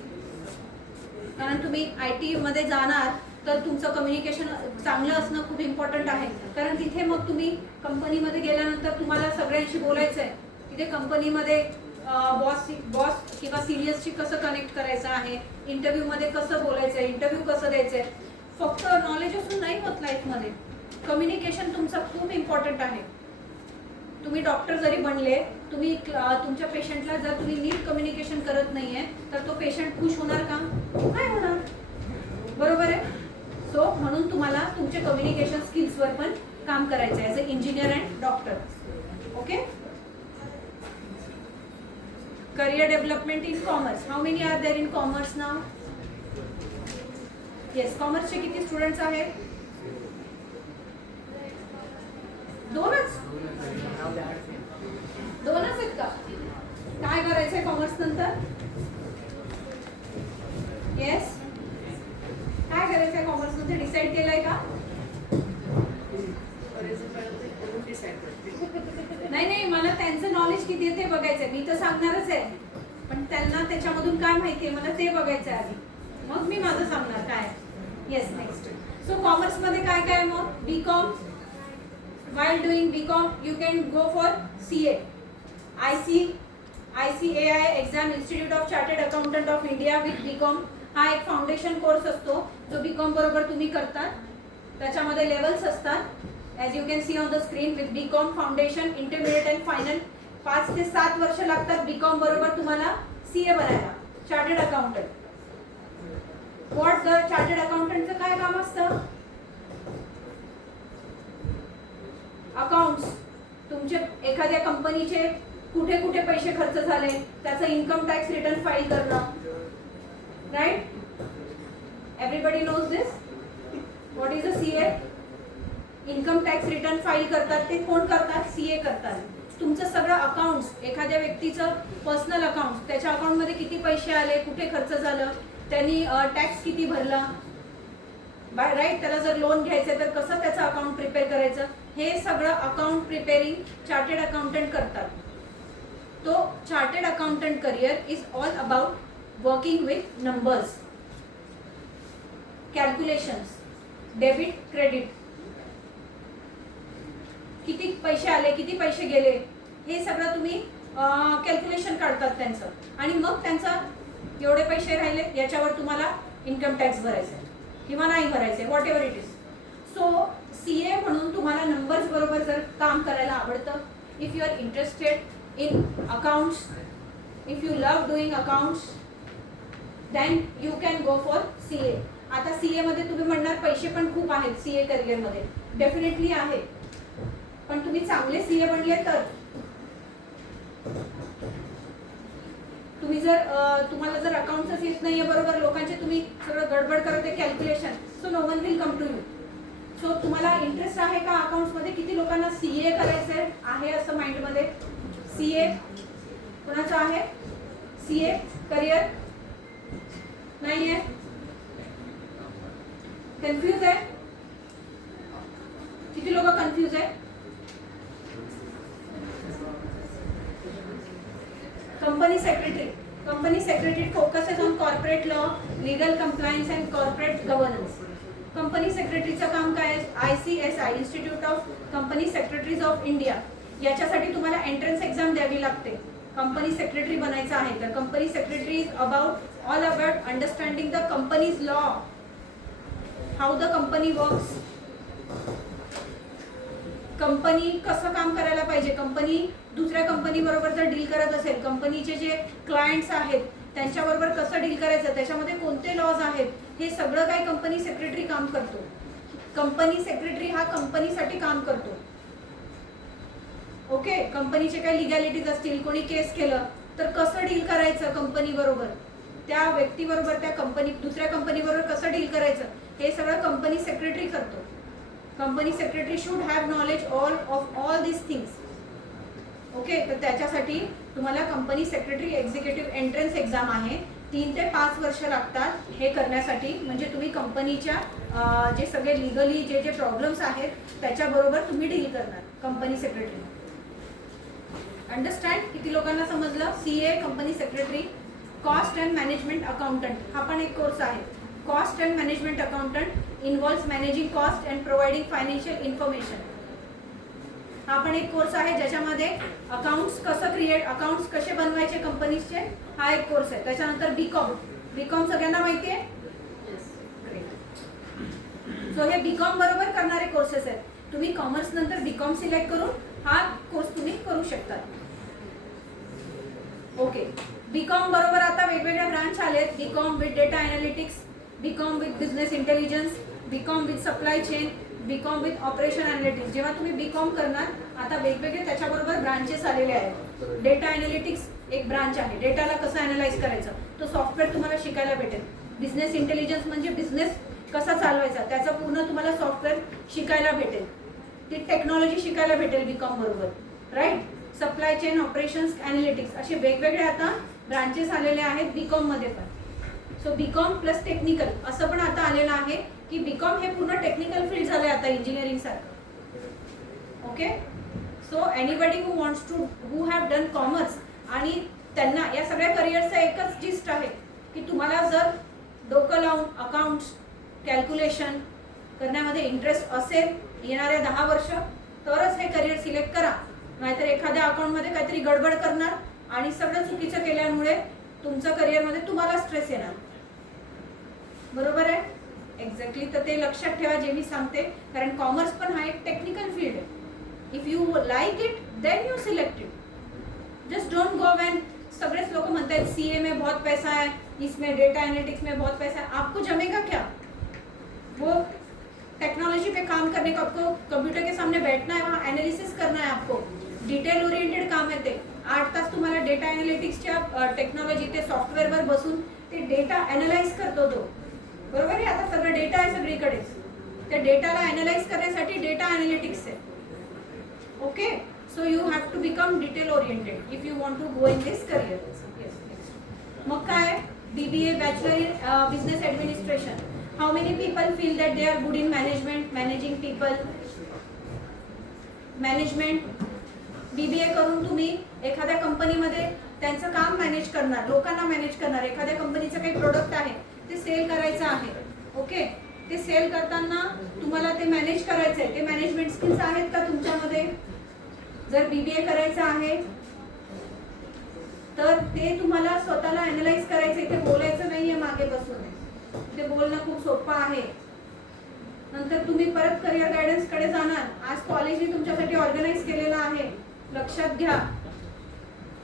कारण तुम्ही IT मध्ये जाणार तर तुमचं कम्युनिकेशन चांगलं असणं खूप इम्पॉर्टंट आहे. कारण तिथे मग तुम्ही कंपनीमध्ये गेल्यानंतर तुम्हाला सगळ्यांशी बोलायचं आहे. तिथे कंपनीमध्ये बॉस किंवा सिनियर्सशी कसं कनेक्ट करायचं आहे, इंटरव्ह्यूमध्ये कसं बोलायचं आहे, इंटरव्ह्यू कसं द्यायचं आहे. फक्त नॉलेज असून नाही होत लाईफमध्ये, कम्युनिकेशन तुमचं खूप इम्पॉर्टंट आहे. तुम्ही डॉक्टर जरी बनले, तुम्ही तुमच्या पेशंटला जर तुम्ही नीट कम्युनिकेशन करत नाहीये तर तो पेशंट खुश होणार का? नाही होणार, बरोबर आहे. सो म्हणून तुम्हाला तुमच्या कम्युनिकेशन स्किल्सवर पण काम करायचं आहे as a engineer and doctor. Okay, career development in commerce. How many are there in commerce now? Yes, commerce चे किती स्टुडंट्स आहेत? दोनच आहेत का? काय करायचंय कॉमर्स नंतर? येस, काय करायचंय कॉमर्स नंतर डिसाईड केलंय का? नाही, मला त्यांचं नॉलेज किती आहे ते बघायचंय. मी तर सांगणारच आहे, पण त्यांना त्याच्यामधून काय माहिती आहे मला ते बघायचं आहे आधी, मग मी माझं सांगणार काय. Yes, next. सो कॉमर्स मध्ये काय काय मग? BCom. while doing BCom you can go for CA, ICAI exam, Institute of Chartered Accountant of India with BCom. हा एक फाउंडेशन कोर्स असतो जो BCom बरोबर तुम्ही करतात. त्याच्यामध्ये लेवल्स असतात as you can see on the screen with BCom foundation, intermediate and final. 5 ते 7 वर्ष लागतात BCom बरोबर तुम्हाला CA बनायला, chartered accountant. What the chartered अकाउंटंटचं काय काम असतं? अकाउंट्स, तुमचे एखाद्या कंपनीचे कुठे कुठे पैसे खर्च झाले त्याचं इन्कम टॅक्स रिटर्न फाईल करणं. Right, everybody knows this. What is a CA? Income tax return file करतात ते कोण करतात? CA करतात. तुमचं सगळं अकाउंट्स, एखाद्या व्यक्तीचं पर्सनल अकाउंट, त्याच्या अकाउंटमध्ये किती पैसे आले, कुठे खर्च झालं, त्यांनी टॅक्स किती भरला, राईट, त्याला जर लोन घ्यायचं तर कसं त्याचं अकाउंट प्रिपेअर करायचं, हे सगळं अकाउंट प्रिपेअरिंग चार्टेड अकाउंटंट करतात. तो chartered accountant career is all about working with numbers, calculations, debit credit, किती पैसे आले किती पैसे गेले हे सगळं तुम्ही कॅल्क्युलेशन काढतात त्यांचं, आणि मग त्यांचं एवढे पैसे राहिले याच्यावर तुम्हाला इन्कम टॅक्स भरायचा किंवा नाही भरायचे, whatever it is. So CA म्हणून तुम्हाला नंबर्स बरोबर जर काम करायला आवडतं, if you are interested in accounts, if you love doing accounts, then you can go for CA. आता CA मध्ये तुम्ही म्हणणार पैसे पण खूप आहेत CA करिअरमध्ये, डेफिनेटली आहे, पण तुम्ही चांगले CA बनले तर. तुम्ही जर तुम्हाला जर अकाउंट्सच येत नाहीये बरोबर, लोकांचे तुम्ही सगळं गडबड करत आहे calculation, so no one will come to you. सो तुम्हाला इंटरेस्ट आहे का अकाउंट्समध्ये? किती लोकांना CA करायचं आहे असं माइंडमध्ये? CA कोणाचं आहे? CA करिअर नाही आहे, कन्फ्यूज आहे? किती लोक कन्फ्यूज आहे? Company secretary focuses on corporate law, legal compliance and corporate governance. Company सेक्रेटरीचं काम काय आहे? ICSI, institute of company secretaries of India, याच्यासाठी तुम्हाला एंट्रन्स एक्झाम द्यावी लागते. कंपनी सेक्रेटरी बनायचं आहे तर company secretary is about all about understanding the companies law, how the company works, company कसं काम करायला पाहिजे, कंपनी दुसऱ्या कंपनी बरोबर जर डील करत असेल, कंपनीचे जे क्लायंट्स आहेत त्यांच्याबरोबर कसं डील करायचं, त्याच्यामध्ये कोणते लॉज आहेत, हे सगळं काही कंपनी सेक्रेटरी काम करतो. कंपनी सेक्रेटरी हा कंपनीसाठी काम करतो. ओके, कंपनीचे काही लिगॅलिटीज असतील, कोणी केस केलं तर कसं डील करायचं कंपनी बरोबर, त्या व्यक्ती बरोबर, त्या कंपनी दुसऱ्या कंपनी बरोबर कसं डील करायचं, हे सगळं कंपनी सेक्रेटरी करतो. Company secretary should have knowledge of all this things. Okay, तर त्याच्यासाठी तुम्हाला company secretary executive entrance exam आहे, 3 ते 5 वर्ष लागतात हे करण्यासाठी. म्हणजे तुम्ही कंपनीच्या जे सगळे लिगली जे प्रॉब्लेम्स आहेत त्याच्याबरोबर तुम्ही डील करणार कंपनी सेक्रेटरी. अंडरस्टँड? किती लोकांना समजलं? CA company secretary. Cost and management accountant हा पण एक कोर्स आहे. Cost and management accountant involves managing cost and providing financial information. हा पण एक कोर्स आहे ज्याच्यामध्ये अकाउंट्स कसे बनवायचे कंपनीचे, हा एक कोर्स आहे. त्याच्यानंतर बीकॉम सगळ्यांना माहिती आहे? सो हे बीकॉम बरोबर करणारे कोर्सेस आहेत. तुम्ही कॉमर्स नंतर बीकॉम सिलेक्ट करून हा कोर्स तुम्ही करू शकता. ओके, बीकॉम बरोबर आता वेगवेगळ्या ब्रांच आलेत. BCom with data analytics, BCom with business intelligence, BCom with supply chain, BCom with operation analytics. जेव्हा तुम्ही बीकॉम करणार आता वेगवेगळे त्याच्याबरोबर ब्रांचेस आलेले आहेत. डेटा अनालिटिक्स एक ब्रांच आहे, डेटाला कसं अनालाइज करायचं तो सॉफ्टवेअर तुम्हाला शिकायला भेटेल. बिझनेस इंटेलिजन्स म्हणजे बिझनेस कसा चालवायचा त्याचं पूर्ण तुम्हाला सॉफ्टवेअर शिकायला भेटेल. ती टेक्नॉलॉजी शिकायला भेटेल बीकॉम बरोबर, right. Supply chain, operations, analytics असे वेगवेगळे आता ब्रांचेस आलेले आहेत बीकॉम मध्ये पण. सो बीकॉम प्लस टेक्निकल असं पण आता आलेलं आहे की बीकॉम हे पूर्ण टेक्निकल फील्ड झालं आता इंजिनिअरिंग सारखं. Okay, so anybody who wants to who have done commerce आणि त्यांना या सगळ्या करिअरचं एकच जिस्ट आहे की तुम्हाला जर डोकं लावून अकाउंट्स कॅल्क्युलेशन करण्यामध्ये इंटरेस्ट असेल येणाऱ्या 10 वर्ष तरच हे करिअर सिलेक्ट करा. नाहीतर एखाद्या अकाउंटमध्ये काहीतरी गडबड करणार आणि सगळं चुकीचं केल्यामुळे तुमचं करिअरमध्ये तुम्हाला स्ट्रेस येणार. बरोबर आहे? एक्झॅक्टली. तर ते लक्षात ठेवा जे मी सांगते, कारण कॉमर्स पण हा एक टेक्निकल फील्ड आहे. If you like it then you select it. Just don't go when सगळेच लोग म्हणतात CA में बहुत पैसा है, इसमें डेटा एनालिटिक्स में बहुत पैसा है. आपको जमेगा क्या? वो टेक्नोलॉजी पे काम करने का, आपको कंप्यूटर के सामने बैठना है, वहाँ एनालिसिस करना है. आपको डिटेल ओरिएंटेड काम आहे ते. 8 तास तुम्हाला डेटा एनालिटिक्सच्या टेक्नॉलॉजी ते सॉफ्टवेअरवर बसून ते डेटा अनालाइज करतो तो. बरोबर आहे? आता सगळं डेटा आहे सगळीकडेच. त्या डेटाला अनालाइज करण्यासाठी डेटा एनालिटिक्स आहे. Okay, so you have to become detail oriented if you want to go in this career. मग काय BBA, Bachelor in Business Administration. How many people feel that they are good in management, managing people? Management. BBA करून तुम्ही एखाद्या कंपनीमध्ये त्यांचं काम मॅनेज करणार, लोकांना मॅनेज करणार. एखाद्या कंपनीचं काही प्रोडक्ट आहे ते सेल करायचं आहे, ओके. ते सेल करताना तुम्हाला ते मॅनेज करायचं आहे. ते मॅनेजमेंट स्किल्स आहेत का तुमच्यामध्ये? जर BBA करायचं आहे तर ते तुम्हाला स्वतःला अॅनलाइज करायचं. इथे बोलायचं नाहीये मागे बसून, ते बोलणं खूप सोपं आहे. नंतर तुम्ही परत करिअर गायडन्स कडे जाणार. आज कॉलेजने तुमच्यासाठी ऑर्गनाइज केलेलं आहे. लक्षात घ्या,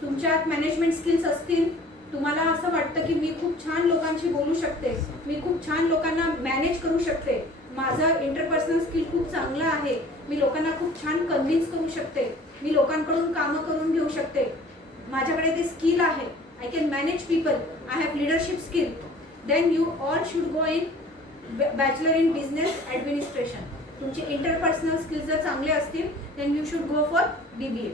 तुमच्यात मॅनेजमेंट स्किल्स असतील, तुम्हाला असं वाटतं की मी खूप छान लोकांशी बोलू शकते, मी खूप छान लोकांना मॅनेज करू शकते, माझं इंटरपर्सनल स्किल खूप चांगलं आहे, मी लोकांना खूप छान कन्व्हिन्स करू शकते, मी लोकांकडून कामं करून घेऊ शकते, माझ्याकडे ते स्किल आहे, I can manage people, I have leadership skill, then you all should go in bachelor in business administration. तुमचे इंटरपर्सनल स्किल्स जर चांगले असतील then you should go for BBA.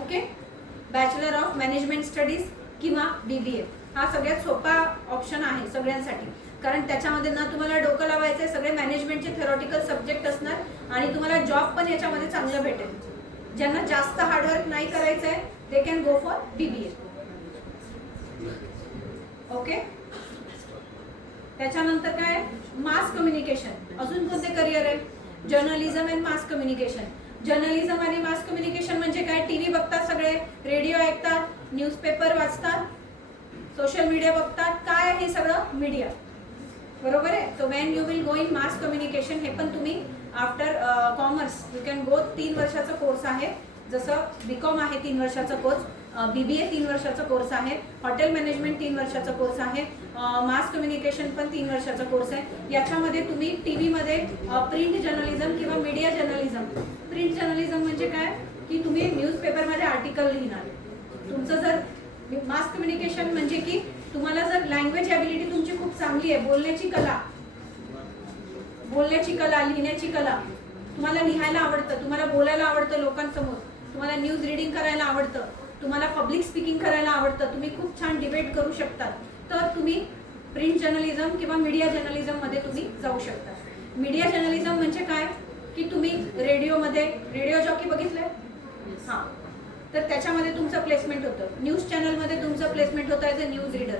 Okay, bachelor of management studies किंवा BBA हा सगळ्यात सोपा ऑप्शन आहे सगळ्यांसाठी. कारण त्याच्यामध्ये ना तुम्हाला डोकं लावायचं आहे, सगळे मॅनेजमेंटचे थेरॉटिकल सब्जेक्ट असणार आणि तुम्हाला जॉब पण याच्यामध्ये चांगलं भेटेल. ज्यांना जास्त हार्डवर्क नाही करायचं आहे दे can go for BBA. Okay, त्याच्यानंतर काय, मास कम्युनिकेशन. अजून कोणते करिअर आहे? Journalism and mass communication. Journalism आणि मास कम्युनिकेशन म्हणजे काय? टीव्ही बघतात सगळे, रेडिओ ऐकतात, न्यूजपेपर वाचतात, सोशल मीडिया बघतात. काय हे सगळं? मीडिया, बरोबर आहे. So when you will go in mass communication, हे पण तुम्ही आफ्टर कॉमर्स यू कॅन गो. 3 वर्षाचा कोर्स आहे, जसं BCom आहे 3 वर्षाचा कोर्स, BBA 3 वर्षाचा कोर्स आहे, हॉटेल मॅनेजमेंट 3 वर्षाचा कोर्स आहे, मास कम्युनिकेशन पण 3 वर्षाचा कोर्स आहे. याच्यामध्ये तुम्ही टीव्हीमध्ये प्रिंट जर्नलिझम किंवा मीडिया जर्नलिझम. प्रिंट जर्नलिझम म्हणजे काय की तुम्ही न्यूजपेपरमध्ये आर्टिकल लिहिणार. तुमचं जर मास कम्युनिकेशन म्हणजे की तुम्हाला जर लँग्वेज ॲबिलिटी तुमची खूप चांगली आहे, बोलण्याची कला, लिहिण्याची कला, तुम्हाला लिहायला आवडतं, तुम्हाला बोलायला आवडतं लोकांसमोर, तुम्हाला न्यूज रीडिंग करायला आवडतं, तुम्हाला पब्लिक स्पीकिंग करायला आवडतं, तुम्ही खूप छान डिबेट करू शकता, तर तुम्ही प्रिंट जर्नलिझम किंवा मीडिया जर्नलिझम मध्ये तुम्ही जाऊ शकता. मीडिया जर्नलिझम म्हणजे काय की तुम्ही रेडिओमध्ये, रेडिओ जॉकी बघितलंय? हां, तर त्याच्यामध्ये तुमचं प्लेसमेंट होतं. न्यूज चॅनलमध्ये तुमचं प्लेसमेंट होतं ॲज अ न्यूज रीडर.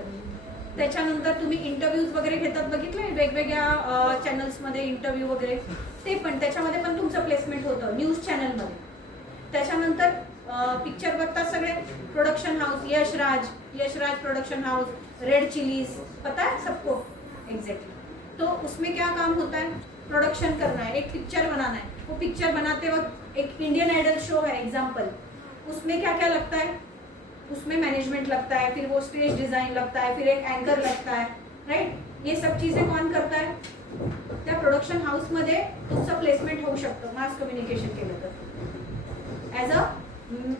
त्याच्यानंतर तुम्ही इंटरव्ह्यूज वगैरे घेतात, बघितलंय वेगवेगळ्या चॅनल्समध्ये इंटरव्ह्यू वगैरे, ते पण त्याच्यामध्ये पण तुमचं प्लेसमेंट होतं न्यूज चॅनलमध्ये. त्याच्यानंतर पिक्चर बघतात सगळे, production house, Yash Raj production house, Red Chillies, पता है सबको? एग्जैक्टली. तो उसमें क्या काम होता है? प्रोडक्शन करना है, एक पिक्चर बनाना है. वो पिक्चर बनाते वक्त एक इंडियन आइडल शो है एग्जाम्पल, उसमें क्या क्या लगता है? उसमें मैनेजमेंट लगता है, फिर वो स्टेज डिजाइन लगता है, फिर एक एंकर लगता है, राइट? ये सब चीजें कौन करता है? त्या प्रोडक्शन हाऊसमध्ये तुमचं प्लेसमेंट होऊ शकतं मास कम्युनिकेशन केलं तर ॲज अ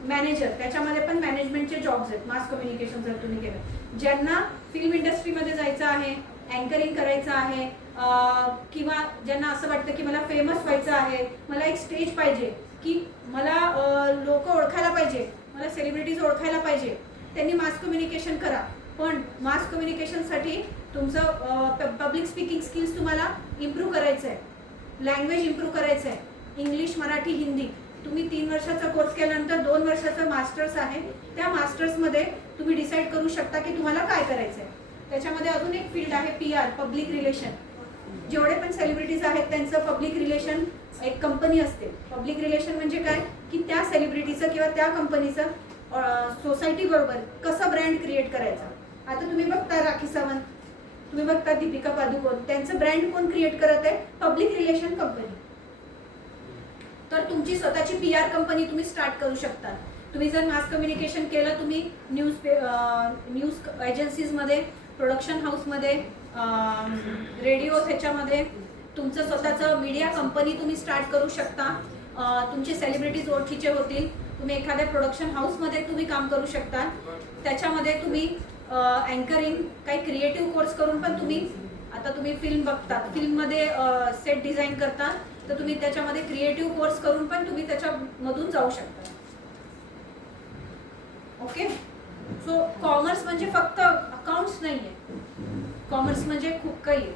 मॅनेजर. त्याच्यामध्ये पण मॅनेजमेंटचे जॉब्स आहेत मास कम्युनिकेशन जर तुम्ही केलं. ज्यांना फिल्म इंडस्ट्रीमध्ये जायचं आहे, अँकरिंग करायचं आहे, किंवा ज्यांना असं वाटतं की मला फेमस व्हायचं आहे, मला एक स्टेज पाहिजे, की मला लोक ओळखायला पाहिजे, मला सेलिब्रिटीज ओळखायला पाहिजे, त्यांनी मास कम्युनिकेशन करा. पण मास कम्युनिकेशनसाठी तुमचं पब्लिक स्पीकिंग स्किल्स तुम्हाला इम्प्रूव्ह करायचं आहे, लँग्वेज इम्प्रूव्ह करायचं आहे, इंग्लिश, मराठी, हिंदी. तुम्ही 3 वर्षाचा कोर्स केल्यानंतर 2 वर्षाचा मास्टर्स आहे, त्या मास्टर्समध्ये तुम्ही डिसाईड करू शकता की तुम्हाला काय करायचं आहे. त्याच्यामध्ये अजून एक फील्ड आहे PR, पब्लिक रिलेशन. जेवढे पण सेलिब्रिटीज आहेत त्यांचं पब्लिक रिलेशन, एक कंपनी असते. पब्लिक रिलेशन म्हणजे काय की त्या सेलिब्रिटीचं किंवा त्या कंपनीचं सोसायटी बरोबर कसं ब्रँड क्रिएट करायचं. आता तुम्ही बघता राखी सावंत, तुम्ही बघता दीपिका पादुकोण, त्यांचं ब्रँड कोण क्रिएट करत आहे? Public relation company. तर तुमची स्वतःची PR कंपनी तुम्ही स्टार्ट करू शकता. तुम्ही जर मास कम्युनिकेशन केलं, तुम्ही न्यूज एजन्सीजमध्ये, प्रोडक्शन हाऊसमध्ये, रेडिओ ह्याच्यामध्ये तुमचं स्वतःचं मीडिया कंपनी तुम्ही स्टार्ट करू शकता. तुमचे सेलिब्रिटीज ओळखीचे होतील. तुम्ही एखाद्या प्रोडक्शन हाऊसमध्ये तुम्ही काम करू शकता. त्याच्यामध्ये तुम्ही अँकरिंग, काही क्रिएटिव्ह कोर्स करून पण तुम्ही, आता तुम्ही फिल्म बघतात, फिल्ममध्ये सेट डिझाईन करता, तर तुम्ही त्याच्यामध्ये क्रिएटिव्ह कोर्स करून पण तुम्ही त्याच्यामधून जाऊ शकता. ओके, सो कॉमर्स म्हणजे फक्त अकाउंट्स नाही आहे, कॉमर्स म्हणजे खूप काही आहे.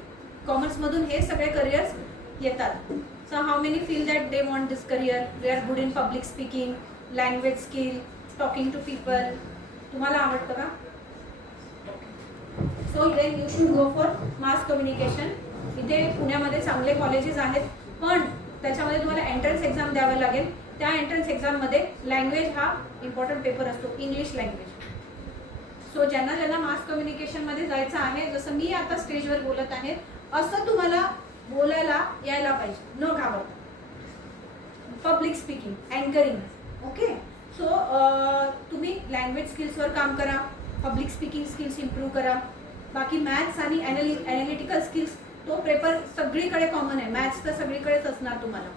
कॉमर्समधून हे सगळे करिअर्स येतात. So how many feel that they want this career, they are good in public speaking, language skill, talking to people. तुम्हाला आवडतं का? So then you should go for mass communication. इथे पुण्यामध्ये चांगले कॉलेजेस आहेत, पण त्याच्यामध्ये तुम्हाला एंट्रन्स एक्झाम द्यावं लागेल. त्या एंट्रन्स एक्झाममध्ये लँग्वेज हा इम्पॉर्टंट पेपर असतो, इंग्लिश लँग्वेज. सो ज्यांना ज्यांना मास कम्युनिकेशनमध्ये जायचं आहे, जसं मी आता स्टेजवर बोलत आहे, असं तुम्हाला बोलायला यायला पाहिजे, न घाबरता. Public speaking, anchoring. Okay. So तुम्ही लँग्वेज स्किल्सवर काम करा, पब्लिक स्पीकिंग स्किल्स इम्प्रूव्ह करा. बाकी मॅथ्स आणि ॲनालिटिकल स्किल्स तो पेपर सगळीकडे कॉमन आहे. मॅथ्स तर सगळीकडेच असणार तुम्हाला.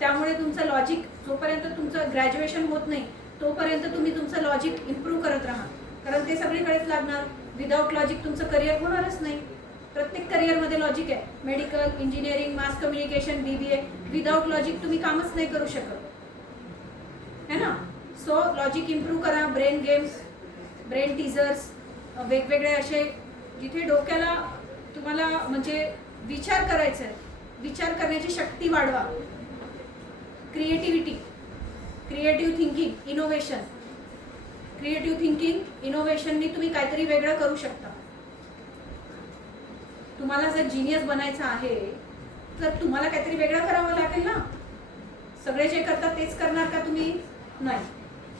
त्यामुळे तुमचं लॉजिक जोपर्यंत तुमचं ग्रॅज्युएशन होत नाही तोपर्यंत तुम्ही तुमचं लॉजिक इम्प्रूव्ह करत राहा, कारण ते सगळीकडेच लागणार. विदाऊट लॉजिक तुमचं करिअर होणारच नाही. प्रत्येक करिअरमध्ये लॉजिक आहे. Medical, engineering, mass communication, BBA. Without logic तुम्ही कामच नाही करू शकत, है ना. सो लॉजिक इम्प्रूव्ह करा. ब्रेन गेम्स, ब्रेन टीजर्स, वेगवेगळे असे जिथे डोक्याला तुम्हाला म्हणजे विचार करायचा आहे, विचार करण्याची शक्ती वाढवा. Creativity, creative thinking, innovation. Creative thinking, इनोव्हेशननी तुम्ही काहीतरी वेगळं करू शकता. तुम्हाला जर जिनियस बनायचं आहे तर तुम्हाला काहीतरी वेगळं करावं लागेल ना. सगळे जे करतात तेच करणार का तुम्ही? नाही.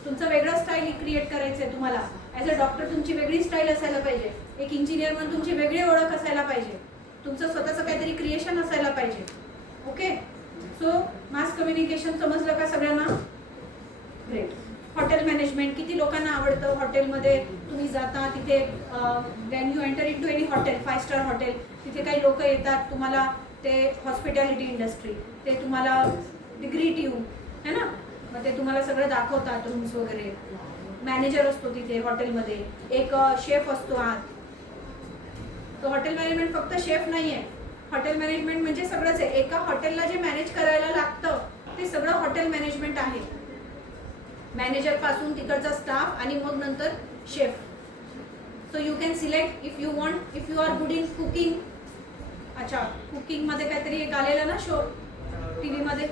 तुमचं वेगळं स्टाईल क्रिएट करायचं आहे तुम्हाला. ॲज अ डॉक्टर तुमची वेगळी स्टाईल असायला पाहिजे. एक इंजिनियर म्हणून तुमची वेगळी ओळख असायला पाहिजे. तुमचं स्वतःचं काहीतरी क्रिएशन असायला पाहिजे. ओके. सो मास कम्युनिकेशन समजलं का सगळ्यांना? ग्रेट. हॉटेल मॅनेजमेंट किती लोकांना आवडतं? हॉटेलमध्ये तुम्ही जाता, तिथे when you enter in to any hotel, 5 star hotel, तिथे काही लोक येतात तुम्हाला, ते हॉस्पिटॅलिटी इंडस्ट्री, ते तुम्हाला ग्रीट यू, है ना. मग ते तुम्हाला सगळं दाखवतात, रूम्स वगैरे. मॅनेजर असतो तिथे हॉटेलमध्ये, एक शेफ असतो आत. तो हॉटेल मॅनेजमेंट फक्त शेफ नाही आहे. हॉटेल मॅनेजमेंट म्हणजे सगळंच आहे. एका हॉटेलला जे मॅनेज करायला लागतं ते सगळं हॉटेल मॅनेजमेंट आहे. मॅनेजर पासून तिकडचा स्टाफ आणि मग नंतर chef. So you can select if you want, if you are good in cooking. अच्छा, कुकिंगमध्ये काहीतरी एक आलेला ना शो TV मध्ये,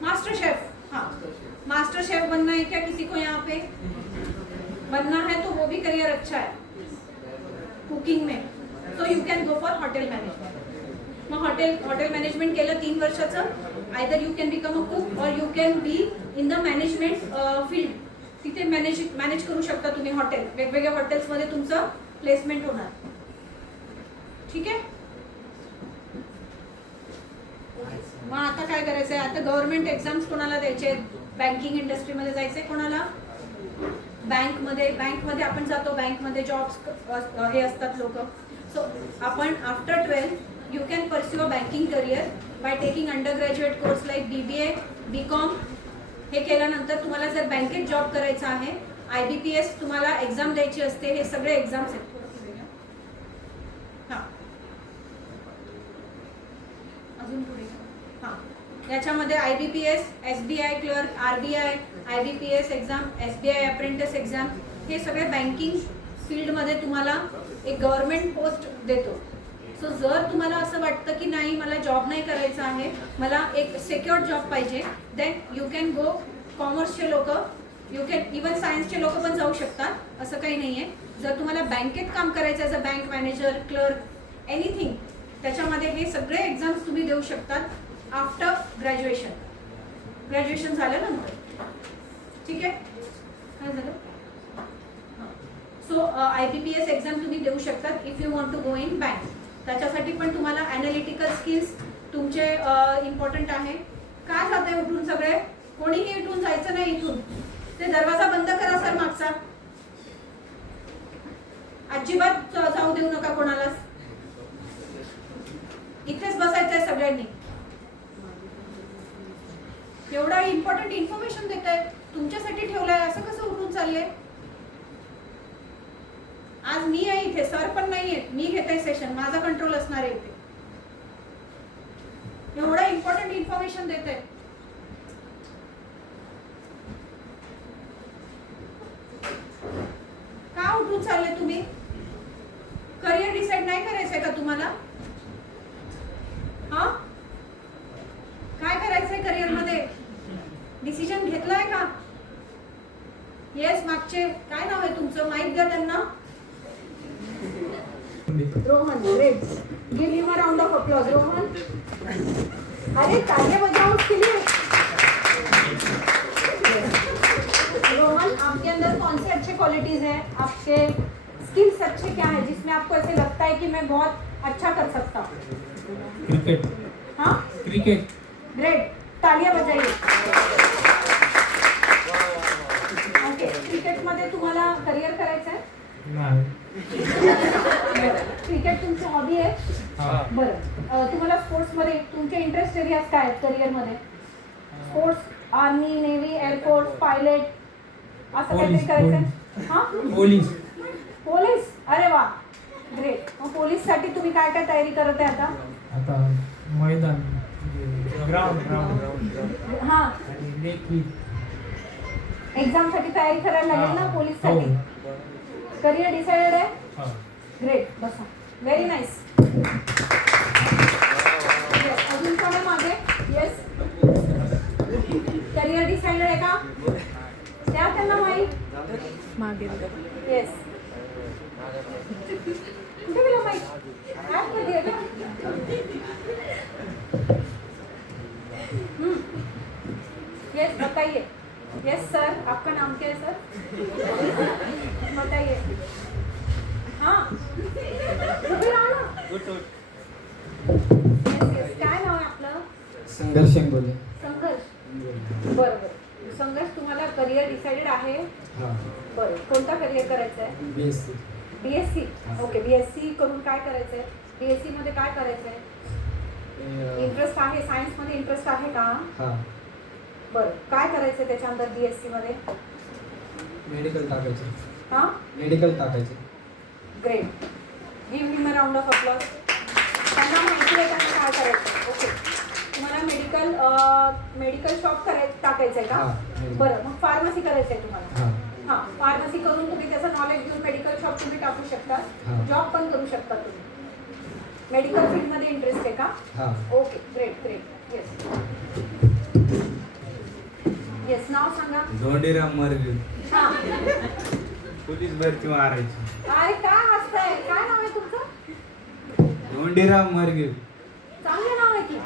मास्टर शेफ. हाँ, मास्टर शेफ बनना है क्या किसी को यहाँ पे? बनना है तो वो भी करियर अच्छा है कुकिंग में. So you can go for hotel management. मग हॉटेल मॅनेजमेंट केलं 3 वर्षाचं. Either you can become a cook और you can be in the management field. तिथे मॅनेज करू शकता तुम्ही हॉटेल. वेगवेगळ्या हॉटेल्समध्ये तुमचं प्लेसमेंट होणार. ठीक आहे. मग आता काय करायचं आहे? आता गव्हर्नमेंट एक्झाम्स कोणाला द्यायचे आहेत? बँकिंग इंडस्ट्रीमध्ये जायचंय कोणाला? बँकमध्ये आपण जातो, बँकमध्ये जॉब्स हे असतात लोक. सो आपण after 12 you can pursue a banking career by taking under graduate course like BBA, BCom. हे केल्यानंतर तुम्हाला जर बँकेत जॉब करायचा आहे, IBPS तुम्हाला एक्झाम द्यायची असते. हे सगळे एक्झाम्स आहेत. हां, अजून पुढे. हां, याच्यामध्ये IBPS, SBI clerk, RBI, IBPS exam, SBI apprentice exam, हे सगळे बँकिंग फील्डमध्ये तुम्हाला एक गव्हर्नमेंट पोस्ट देतो. सो जर तुम्हाला असं वाटतं की नाही मला जॉब नाही करायचा आहे, मला एक सिक्युअर्ड जॉब पाहिजे, देन यू कॅन गो. कॉमर्सचे लोक, यू कॅन, इवन सायन्सचे लोक पण जाऊ शकतात, असं काही नाही आहे. जर तुम्हाला बँकेत काम करायचं आहे, जर बँक मॅनेजर, क्लर्क, एनिथिंग, त्याच्यामध्ये हे सगळे एक्झाम्स तुम्ही देऊ शकतात आफ्टर ग्रॅज्युएशन. ग्रॅज्युएशन झाल्यानंतर. ठीक आहे. काय झालं? सो IBPS एक्झाम तुम्ही देऊ शकतात if you want to go in bank. त्याच्यासाठी पण तुम्हाला ॲनालिटिकल स्किल्स तुमचे इम्पॉर्टंट आहे. का जाते उठून सगळे? कोणीही उठून जायचं नाही इथून. ते दरवाजा बंद करा सर मागचा. अजिबात जाऊ देऊ नका कोणालाच. इथेच बसायचं आहे सगळ्यांनी. एवढा इम्पॉर्टंट इन्फॉर्मेशन देत आहे, तुमच्यासाठी ठेवलंय, असं कसं उठून चालले? आज मी आहे इथे, सर पण नाहीये, मी घेते सेशन, माझा कंट्रोल असणार आहे इथे. एवढा इम्पॉर्टंट इन्फॉर्मेशन देत आहे. चालले तुम्ही? करिअर डिसाईड नाही करायचंय का तुम्हाला? हा, काय करायचंय करिअर मध्ये? डिसिजन घेतलाय का? येस, मागचे काय नाव आहे तुमचं? माहित द्या त्यांना. Rohan, great. Give him a round of applause. Rohan, अरे तालियां बजाओ उसके लिए. रोहन, आपके अंदर कौन से अच्छे क्वालिटीज हैं? आपके स्किल्स अच्छे क्या है जिसमें आपको ऐसे लगता है कि मैं बहुत अच्छा कर सकता हूँ? क्रिकेट. हाँ, क्रिकेट. ग्रेट. तालियां बजाइए. ओके, क्रिकेट मध्ये तुम्हाला करिअर करायचं आहे? नाही. क्रिकेट तुमची हॉबी आहे? हा. बरं, तुम्हाला स्पोर्ट्स मध्ये तुमचे इंटरेस्ट एरियाज काय आहेत करिअर मध्ये? Sports, army, navy, air force, pilot, असं काहीतरी करायचंय? हा, पोलीस. पोलीस. अरे वा, ग्रेट. मग पोलीस साठी तुम्ही काय काय तयारी करत आहे आता? आता मैदान, ग्राउंड हा, आणि लेखी. एक्झाम साठी तयारी करायला लागेल ना पोलीस हो. साठी? करिअर डिसाइडेड आहे? हा. ग्रेट, बसा. Very nice. अजून कोण आहे मागे? येस, करिअर डिसाइडेड आहे का? द्या त्यांना माईक. मागे येस. कुठे गेला माईक? ॲपमध्ये आहे का? यस, बताइए. यस सर, आपका नाम क्या है सर? बताइए. हाँ, उभे राहा ना. Yes, काय नाव आहे आपलं? संघर्ष बोले. संघर्ष. बरोबर. संघर्ष, तुम्हाला करिअर डिसाइडेड आहे? हा. बरं, कोणता करिअर करायचा आहे? BSc. बीएससी. ओके, बीएससी करून काय करायचंय? बीएससी मध्ये काय करायचंय? इंटरेस्ट आहे? सायन्स मध्ये इंटरेस्ट आहे का? हा. बरं, काय करायचंय त्याच्यानंतर बीएससी मध्ये? मेडिकल टाकायचे. हा, मेडिकल टाकायचे. Great. Give him a round of applause. त्यांना माहिती आहे त्यांना काय करायचं. ओके, तुम्हाला मेडिकल शॉप टाकायचंय का? हा. बरं, मग फार्मसी करायचंय तुम्हाला? हा. हां, फार्मसी करून तुम्ही त्याचं नॉलेज घेऊन मेडिकल शॉप तुम्ही टाकू शकता. हा. जॉब पण करू शकता तुम्ही. मेडिकल फील्डमध्ये इंटरेस्ट आहे का? हा. Okay, great great. Yes yes, नाव सांगा. धोंडीराम मरगे. हां, पोलीस भरती मारायची. काय काय हसताय? काय नाव आहे तुमचं? धोंडीराम मरगे. चांगलं नाव आहे की.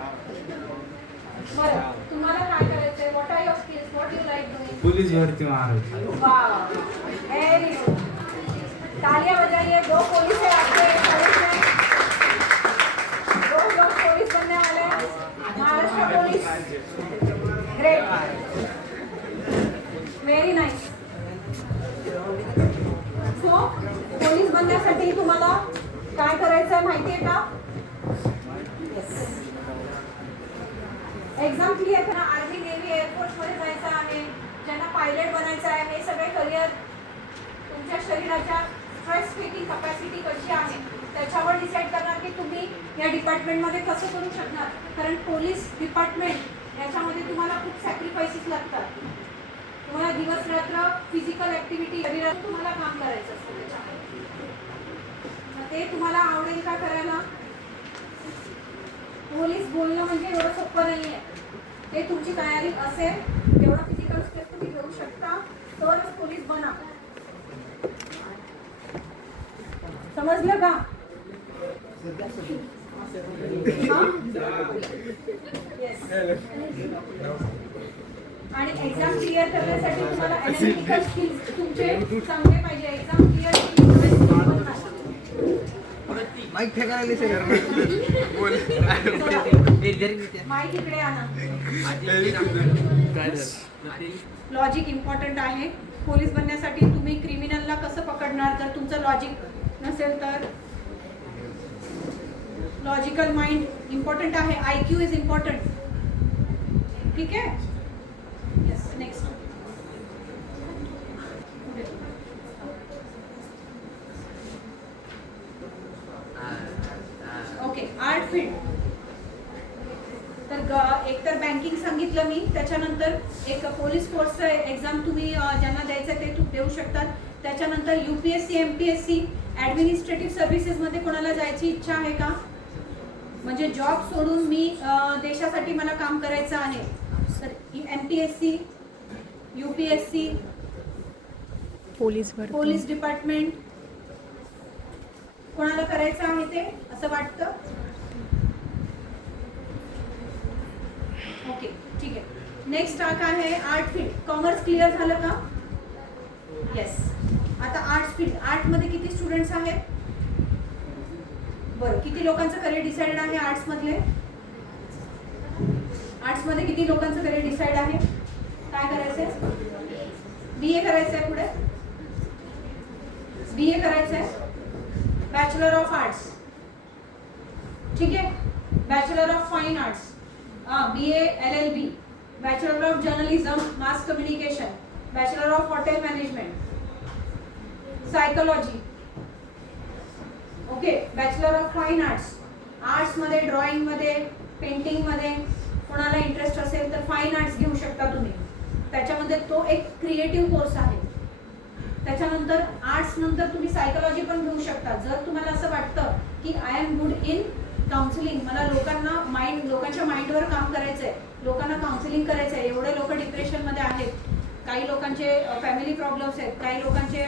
बरं, तुम्हाला काय करायचंय? What are your skills? What you like doing? Police भरती मारायची. वाह, वेरी गुड. तालियां बजाइए. दो पुलिस है आपके पुलिस में, दो लोग पुलिस बनने वाले हैं. Maharashtra police. Great, very nice. So police बनण्यासाठी तुम्हाला काय करायचं आहे माहिती आहे का? एक्झाम क्लिअर करा. आर्मी, नेव्ही, एअरफोर्स मध्ये जायचं आहे, ज्यांना पायलट बनायचं आहे, हे सगळे करिअर तुमच्या शरीराच्या स्ट्रेस टेकिंग कपॅसिटी कशी आहे त्याच्यावर डिसाईड करणार की तुम्ही या डिपार्टमेंटमध्ये कसं करू शकणार. कारण पोलीस डिपार्टमेंट याच्यामध्ये तुम्हाला खूप सॅक्रिफायसेस लागतात. तुम्हाला दिवस रात्र फिजिकल ॲक्टिव्हिटी, शरीरात तुम्हाला काम करायचं असतं त्याच्यामध्ये. ते तुम्हाला आवडेल का करायला? पोलीस बोलणं म्हणजे एवढं सोपं नाही आहे. ते तुमची तयारी असेल, तेवढा फिजिकल स्ट्रेस तुम्ही घेऊ शकता, तरच पोलीस बना. समजलं का? येस. आणि एक्झाम क्लिअर करण्यासाठी तुम्हाला एनालिटिकल स्किल्स तुमचे चांगले पाहिजे. एक्झाम क्लिअर माईक फेकायला माईक इकडे आणा. लॉजिक इम्पॉर्टंट आहे. पोलीस बनण्यासाठी तुम्ही क्रिमिनलला कसं पकडणार जर तुमचं लॉजिक नसेल तर? लॉजिकल माइंड इम्पॉर्टंट आहे. IQ is important. ठीक आहे. Yes, next. Okay, art field. तर एकतर बँकिंग सांगितलं मी, त्याच्यानंतर एक पोलीस फोर्सचं एक्झाम तुम्ही ज्यांना द्यायचं ते देऊ शकतात. त्याच्यानंतर UPSC MPSC ॲडमिनिस्ट्रेटिव्ह सर्व्हिसेसमध्ये कोणाला जायची इच्छा आहे का? म्हणजे जॉब सोडून मी देशासाठी मला काम करायचं आहे, तर MPSC UPSC police police department कोणाला करायचं आहे ते असं वाटतं? ओके, ठीक आहे. नेक्स्ट हा काय आहे? Art field. कॉमर्स क्लिअर झालं का? येस. आता आर्ट्स फील्ड. आर्टमध्ये किती स्टुडंट्स आहेत? बरं, किती लोकांचं करिअर डिसाइडेड आहे आर्ट्स मधले? आर्ट्स मध्ये किती लोकांचं करिअर डिसाइड आहे? काय करायचंय? BA करायचंय, पुढे BA करायचंय, बॅचलर ऑफ आर्ट्स, ठीक आहे, bachelor of fine arts, BA LLB, bachelor of journalism mass communication, bachelor of hotel management, psychology, okay, bachelor of fine arts. आर्ट्समध्ये ड्रॉइंगमध्ये पेंटिंगमध्ये कोणाला इंटरेस्ट असेल तर फाईन आर्ट्स घेऊ शकता तुम्ही. त्याच्यामध्ये तो एक क्रिएटिव्ह कोर्स आहे. त्याच्यानंतर आर्ट्स नंतर तुम्ही सायकोलॉजी पण घेऊ शकता. जर तुम्हाला असं वाटतं की I am good in counselling, मला लोकांच्या माइंडवर काम करायचं आहे, लोकांना काउन्सिलिंग करायचं आहे, एवढे लोक डिप्रेशनमध्ये आहेत, काही लोकांचे फॅमिली प्रॉब्लेम्स आहेत, काही लोकांचे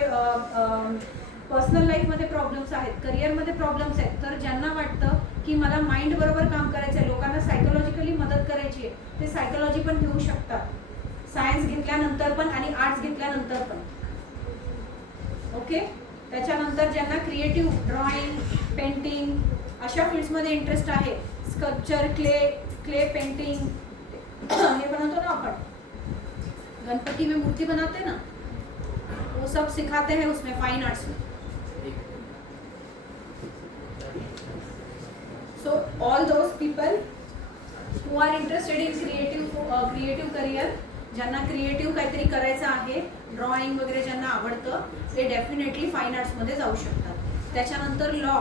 पर्सनल लाईफमध्ये प्रॉब्लेम्स आहेत, करिअरमध्ये प्रॉब्लेम्स आहेत, तर ज्यांना वाटतं की मला माइंड बरोबर काम करायचं आहे, लोकांना सायकोलॉजिकली मदत करायची आहे, ते सायकोलॉजी पण घेऊ शकतात, सायन्स घेतल्यानंतर पण आणि आर्ट्स घेतल्यानंतर पण. ओके. त्याच्यानंतर ज्यांना क्रिएटिव्ह ड्रॉइंग पेंटिंग अशा फील्ड्समध्ये इंटरेस्ट आहे, स्कल्पचर क्ले पेंटिंग हे बनवतो ना आपण, गणपति में मूर्ति बनाते ना, वो सब सिखाते हैं उसमें फाइन आर्ट्स में. So all those people who are interested in creative career, ज्यांना क्रिएटिव्ह काहीतरी करायचं आहे, ड्रॉइंग वगैरे ज्यांना आवडतं, ते डेफिनेटली फाईन आर्ट्समध्ये जाऊ शकतात. त्याच्यानंतर लॉ,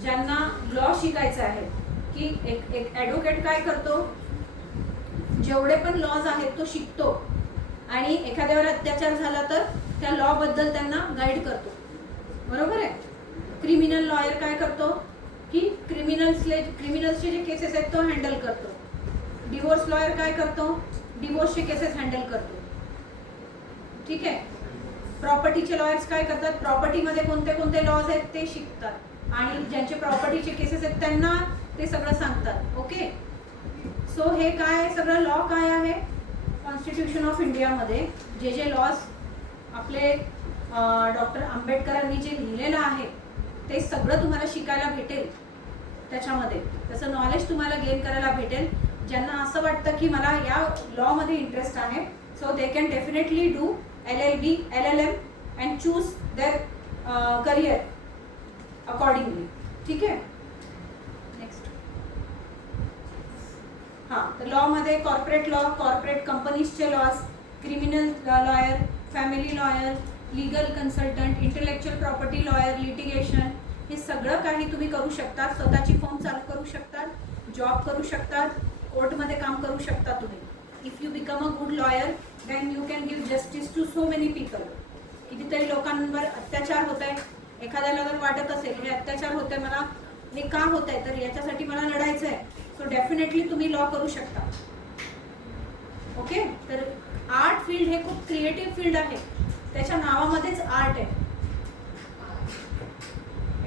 ज्यांना लॉ शिकायचं आहे, की एक ॲडव्होकेट काय करतो, जेवढे पण लॉज आहेत तो शिकतो आणि एखाद्यावर अत्याचार झाला तर त्या लॉबद्दल त्यांना गाईड करतो, बरोबर आहे. क्रिमिनल लॉयर काय करतो की क्रिमिनल्सचे जे केसेस आहेत तो हँडल करतो. डिवोर्स लॉयर काय करतो, डिवोर्सचे केसेस हँडल करतो, ठीक आहे. प्रॉपर्टीचे लॉयर्स काय करतात, प्रॉपर्टीमध्ये कोणते कोणते लॉज आहेत ते शिकतात आणि ज्यांचे प्रॉपर्टीचे केसेस आहेत त्यांना ते सगळं सांगतात. ओके. सो हे काय सगळं लॉ काय आहे, कॉन्स्टिट्यूशन ऑफ इंडियामध्ये जे लॉज आपले डॉक्टर आंबेडकरांनी जे लिहिलेलं आहे ते सगळं तुम्हाला शिकायला भेटेल त्याच्यामध्ये, त्याचं नॉलेज तुम्हाला गेन करायला भेटेल. ज्यांना असं वाटतं की मला या लॉमध्ये इंटरेस्ट आहे, so they can definitely do LLB LLM and choose their career accordingly, ठीक आहे. नेक्स्ट, हां, तर लॉमध्ये कॉर्पोरेट लॉ, कॉर्पोरेट कंपनीजचे laws, criminal lawyer, family lawyer, legal consultant, intellectual property lawyer, litigation, हे सगळं काही तुम्ही करू शकता. स्वतःची फर्म चालू करू शकतात, जॉब करू शकतात, कोर्टमध्ये काम करू शकता तुम्ही. If you become a good lawyer then you can give justice to so many people. कितीतरी लोकांवर अत्याचार होत आहे, एखाद्याला जर वाटत असेल हे अत्याचार होत आहे, मला हे का होत आहे, तर याच्यासाठी मला लढायचं आहे, सो डेफिनेटली तुम्ही लॉ करू शकता. ओके. तर आर्ट फील्ड हे खूप क्रिएटिव्ह फील्ड आहे, त्याच्या नावामध्येच आर्ट आहे.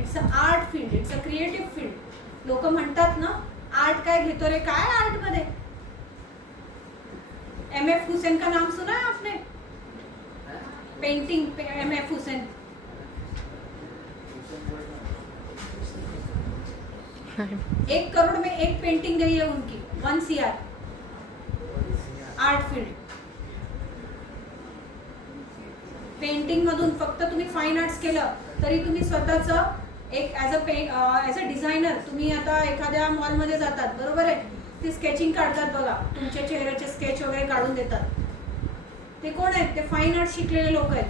It's a art field, it's a creative field. लोक म्हणतात ना आर्ट काय घेतो रे, काय आर्टमध्ये, MF हुसैन का नाम सुना है आपने, पेंटिंग MF हुसैन, एक करोड़ में एक पेंटिंग गई है उनकी, 1 CR. Art field. पेंटिंग मधून फक्त तुम्ही फाईन आर्ट्स केलं तरी तुम्ही स्वतःचं एक ॲज अ डिझायनर तुम्ही आता एखाद्या मॉलमध्ये जातात, बरोबर आहे, ते स्केचिंग काढतात बघा, तुमच्या चेहऱ्याचे स्केच वगैरे काढून देतात, ते कोण आहेत, ते फाईन आर्ट्स शिकलेले लोक आहेत.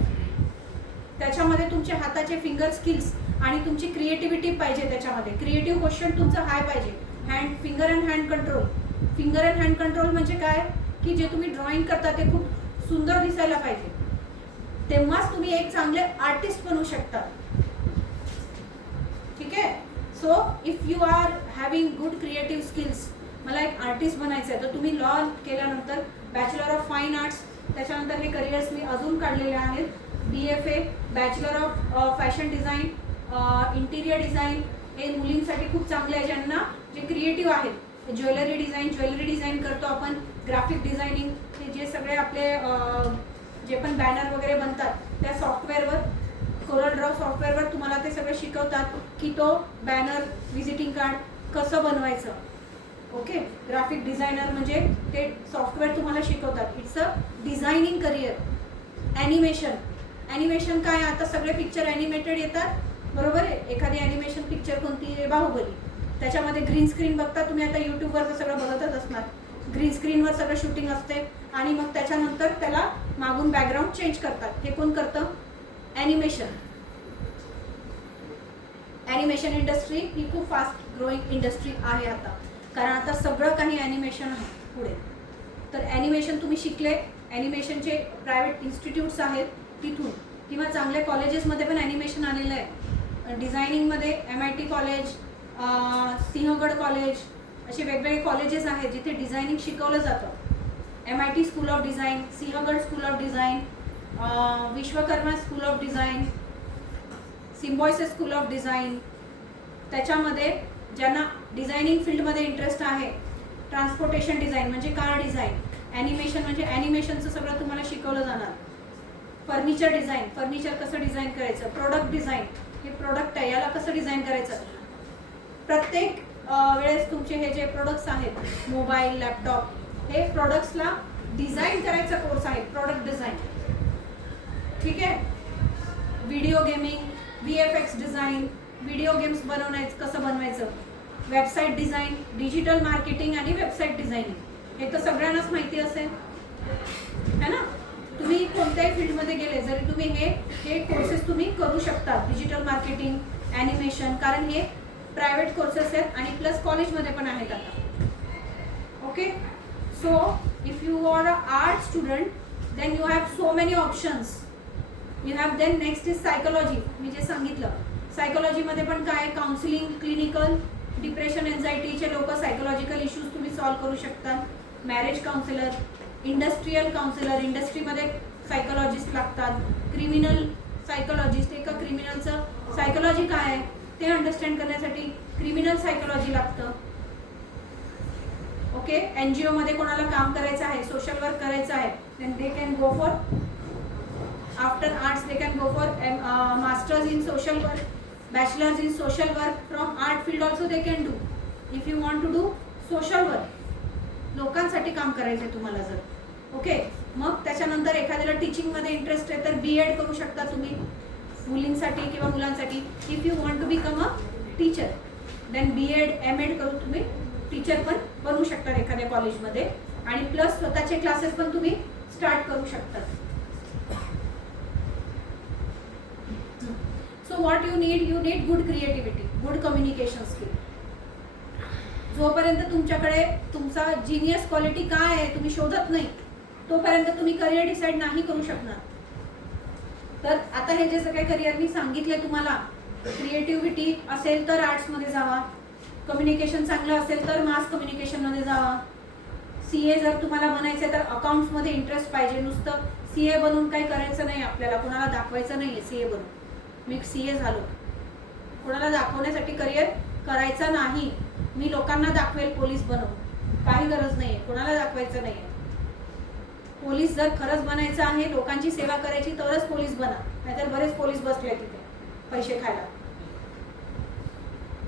त्याच्यामध्ये तुमचे हाताचे फिंगर स्किल्स आणि तुमची क्रिएटिव्हिटी पाहिजे, त्याच्यामध्ये क्रिएटिव्ह क्वेश्चन तुमचं हाय पाहिजे. Finger and hand control. Finger and hand control म्हणजे काय की जे तुम्ही ड्रॉइंग करता ते खूप सुंदर दिसायला पाहिजे, तेव्हाच तुम्ही एक चांगले आर्टिस्ट बनू शकता. ठीक आहे. So if you are having good creative skills, मला एक आर्टिस्ट बनायचं आहे, तर तुम्ही लॉ केल्यानंतर बॅचलर ऑफ फाईन आर्ट्स, त्याच्यानंतर हे करिअर्स मी अजून काढलेले आहेत. BFA, bachelor of fashion design, interior design, हे मुलींसाठी खूप चांगले आहे ज्यांना जे क्रिएटिव्ह आहेत. ज्वेलरी डिझाईन करतो आपण, ग्राफिक डिझायनिंग, हे जे सगळे आपले जे पण बॅनर वगैरे बनतात त्या सॉफ्टवेअरवर, कोरल ड्रॉ सॉफ्टवेअरवर तुम्हाला ते सगळं शिकवतात की तो बॅनर, विजिटिंग कार्ड कसं बनवायचं. ओके. ग्राफिक डिझायनर म्हणजे ते सॉफ्टवेअर तुम्हाला शिकवतात. It's a designing career. Animation काय, आता सगळे पिक्चर ॲनिमेटेड येतात, बरोबर आहे. एखादी ॲनिमेशन पिक्चर कोणती आहे, बाहुबली, त्याच्यामध्ये ग्रीन स्क्रीन बघता तुम्ही, आता यूट्यूबवर तर सगळं बघतच असणार. ग्रीन स्क्रीनवर सगळं शूटिंग असते आणि मग त्याच्यानंतर त्याला मागून बॅकग्राऊंड चेंज करतात. हे कोण करतं? ॲनिमेशन. ॲनिमेशन इंडस्ट्री ही खूप फास्ट ग्रोईंग इंडस्ट्री आहे आता, कारण आता सगळं काही ॲनिमेशन आहे पुढे. तर ॲनिमेशन तुम्ही शिकले, ॲनिमेशनचे प्रायव्हेट इन्स्टिट्यूट्स आहेत तिथून, किंवा चांगल्या कॉलेजेसमध्ये पण ॲनिमेशन आलेलं आहे. डिझायनिंगमध्ये MIT कॉलेज, सिंहगड कॉलेज, असे वेगवेगळे कॉलेजेस आहेत जिथे डिझायनिंग शिकवलं जातं. MIT school of design, Sinhagad school of design, Vishwakarma school of design, Symbiosis school of design. त्याच्यामध्ये ज्यांना डिझायनिंग फील्डमध्ये इंटरेस्ट आहे, ट्रान्सपोर्टेशन डिझाईन म्हणजे कार डिझाईन, ॲनिमेशन म्हणजे ॲनिमेशनचं सगळं तुम्हाला शिकवलं जाणार. फर्निचर डिझाईन, फर्निचर कसं डिझाईन करायचं. प्रोडक्ट डिझाईन, हे प्रोडक्ट आहे याला कसं डिझाईन करायचं. प्रत्येक वेळेस तुमचे हे जे प्रोडक्ट्स आहेत, मोबाईल, लॅपटॉप, हे प्रोडक्ट्सला डिझाईन करायचा कोर्स आहे, प्रोडक्ट डिझाईन. ठीक आहे. Video gaming, VFX design, video games कसं बनवायचं, वेबसाईट डिझाईन, डिजिटल मार्केटिंग आणि वेबसाईट डिझायनिंग, हे तर सगळ्यांनाच माहिती असेल है ना. तुम्ही कोणत्याही फील्डमध्ये गेले जरी तुम्ही हे कोर्सेस तुम्ही करू शकता. डिजिटल मार्केटिंग, ॲनिमेशन, कारण हे प्रायव्हेट कोर्सेस आहेत आणि प्लस कॉलेजमध्ये पण आहेत आता. Okay. So if you are a art student then you have so many options. You have then next is psychology, मी जे सांगितलं. सायकोलॉजीमध्ये पण काय, काउन्सिलिंग, क्लिनिकल, डिप्रेशन, एन्झायटीचे लोक, सायकोलॉजिकल इश्यूज तुम्ही सॉल्व्ह करू शकता. मॅरेज काउन्सिलर, इंडस्ट्रियल काउन्सिलर, इंडस्ट्रीमध्ये सायकोलॉजिस्ट लागतात. क्रिमिनल सायकोलॉजिस्ट, एका क्रिमिनलचं सायकोलॉजी काय आहे ते अंडरस्टँड करण्यासाठी क्रिमिनल सायकोलॉजी लागतं. ओके. NGO मध्ये कोणाला काम करायचं आहे, सोशल वर्क करायचं आहे, then they can go for, after arts they can go for masters in social work, bachelors in social work from art field also they can do. If you want to do social work, लोकांसाठी काम करायचं आहे तुम्हाला जर. ओके. मग त्याच्यानंतर एखाद्याला टीचिंगमध्ये इंटरेस्ट आहे तर B.Ed करू शकता तुम्ही मुलींसाठी किंवा मुलांसाठी. If you want to become a teacher then B.Ed M.Ed करून तुम्ही टीचर पण बनू शकता एखाद्या कॉलेजमध्ये, आणि प्लस स्वतःचे क्लासेस पण तुम्ही स्टार्ट करू शकता. So what you need good creativity, good communication skill. जोपर्यंत तुमच्याकडे तुमचा जिनियस क्वालिटी काय आहे तुम्ही शोधत नाही तोपर्यंत तुम्ही करिअर डिसाईड नाही करू शकणार. तर आता हे जे सगळे करिअर मी सांगितले तुम्हाला, क्रिएटिव्हिटी असेल तर आर्ट्समध्ये जावा, कम्युनिकेशन चांगलं असेल तर मास कम्युनिकेशनमध्ये जावा. CA जर तुम्हाला बनायचं तर अकाउंट्समध्ये इंटरेस्ट पाहिजे. नुसतं CA बनून काही करायचं नाही आपल्याला, कोणाला दाखवायचं नाही आहे CA बनून मी CA झालो, कोणाला दाखवण्यासाठी करिअर करायचा नाही. मी लोकांना दाखवेल पोलीस बनवून, काही गरज नाही आहे, कोणाला दाखवायचं नाही आहे. पोलीस जर खरंच बनायचं आहे, लोकांची सेवा करायची तरच पोलीस बना, नाहीतर बरेच पोलीस बसले तिथे पैसे खायला.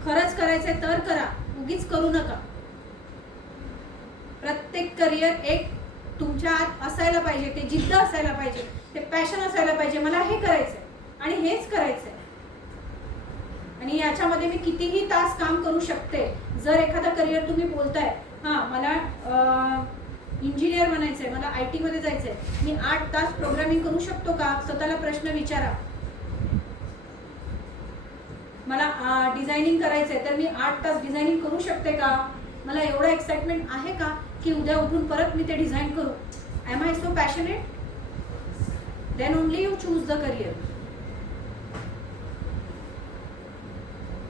खरंच करायचंय तर करा, उगीच करू नका. प्रत्येक करिअर एक तुमच्या आत असायला पाहिजे, ते जिद्द असायला पाहिजे, ते पॅशन असायला पाहिजे. मला हे करायचंय आणि हेच करायचंय आणि याच्यामध्ये मी कितीही तास काम करू शकते. जर एखादा करिअर तुम्ही बोलताय, हां मला इंजिनियर बनायचंय, मला IT मध्ये जायचंय, मी 8 तास प्रोग्रामिंग करू शकतो का, स्वतःला प्रश्न विचारा. मला डिझायनिंग करायचंय तर मी 8 तास डिझायनिंग करू शकते का, मला एवढा एक्साइटमेंट आहे का की उद्या उठून परत मी ते डिझाईन करू. Am I so passionate. Then only you choose the career.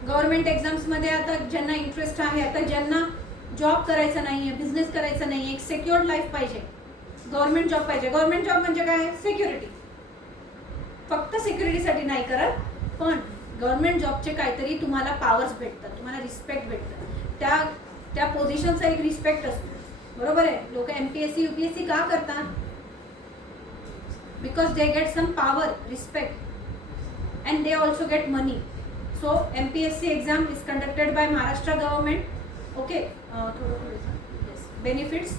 Government exams मध्ये आता ज्यांना इंटरेस्ट आहे, आता ज्यांना जॉब करायचा नाहीये, बिझनेस करायचा नाहीये, एक सिक्युअर्ड लाईफ पाहिजे, गव्हर्नमेंट जॉब पाहिजे. गव्हर्नमेंट जॉब म्हणजे काय? सिक्युरिटी. फक्त सिक्युरिटीसाठी नाही करत, पण गव्हर्नमेंट जॉबचे काहीतरी तुम्हाला पॉवर्स भेटतात, तुम्हाला रिस्पेक्ट भेटतं, त्या पोझिशनचा एक रिस्पेक्ट असतो. बरोबर आहे. लोक MPSC UPSC का करतात? Because they get some power, respect, and they also get money. So MPSC exam is conducted by Maharashtra government. Okay, yes, benefits.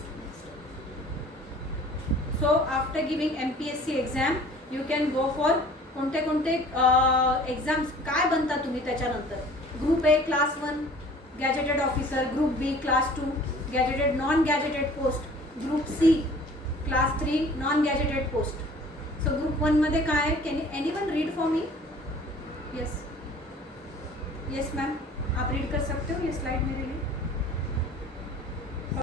So after giving MPSC exam, you can go for कोणते एक्झाम्स काय बनता तुम्ही त्याच्यानंतर? Group A class 1 gazetted officer, group B class 2 gazetted non gazetted post, group C class 3 non gazetted post. So group 1 मध्ये काय आहे? Can anyone read for me? Yes, yes ma'am, आप रीड कर सकते हो ये स्लाइड मेरे लिए.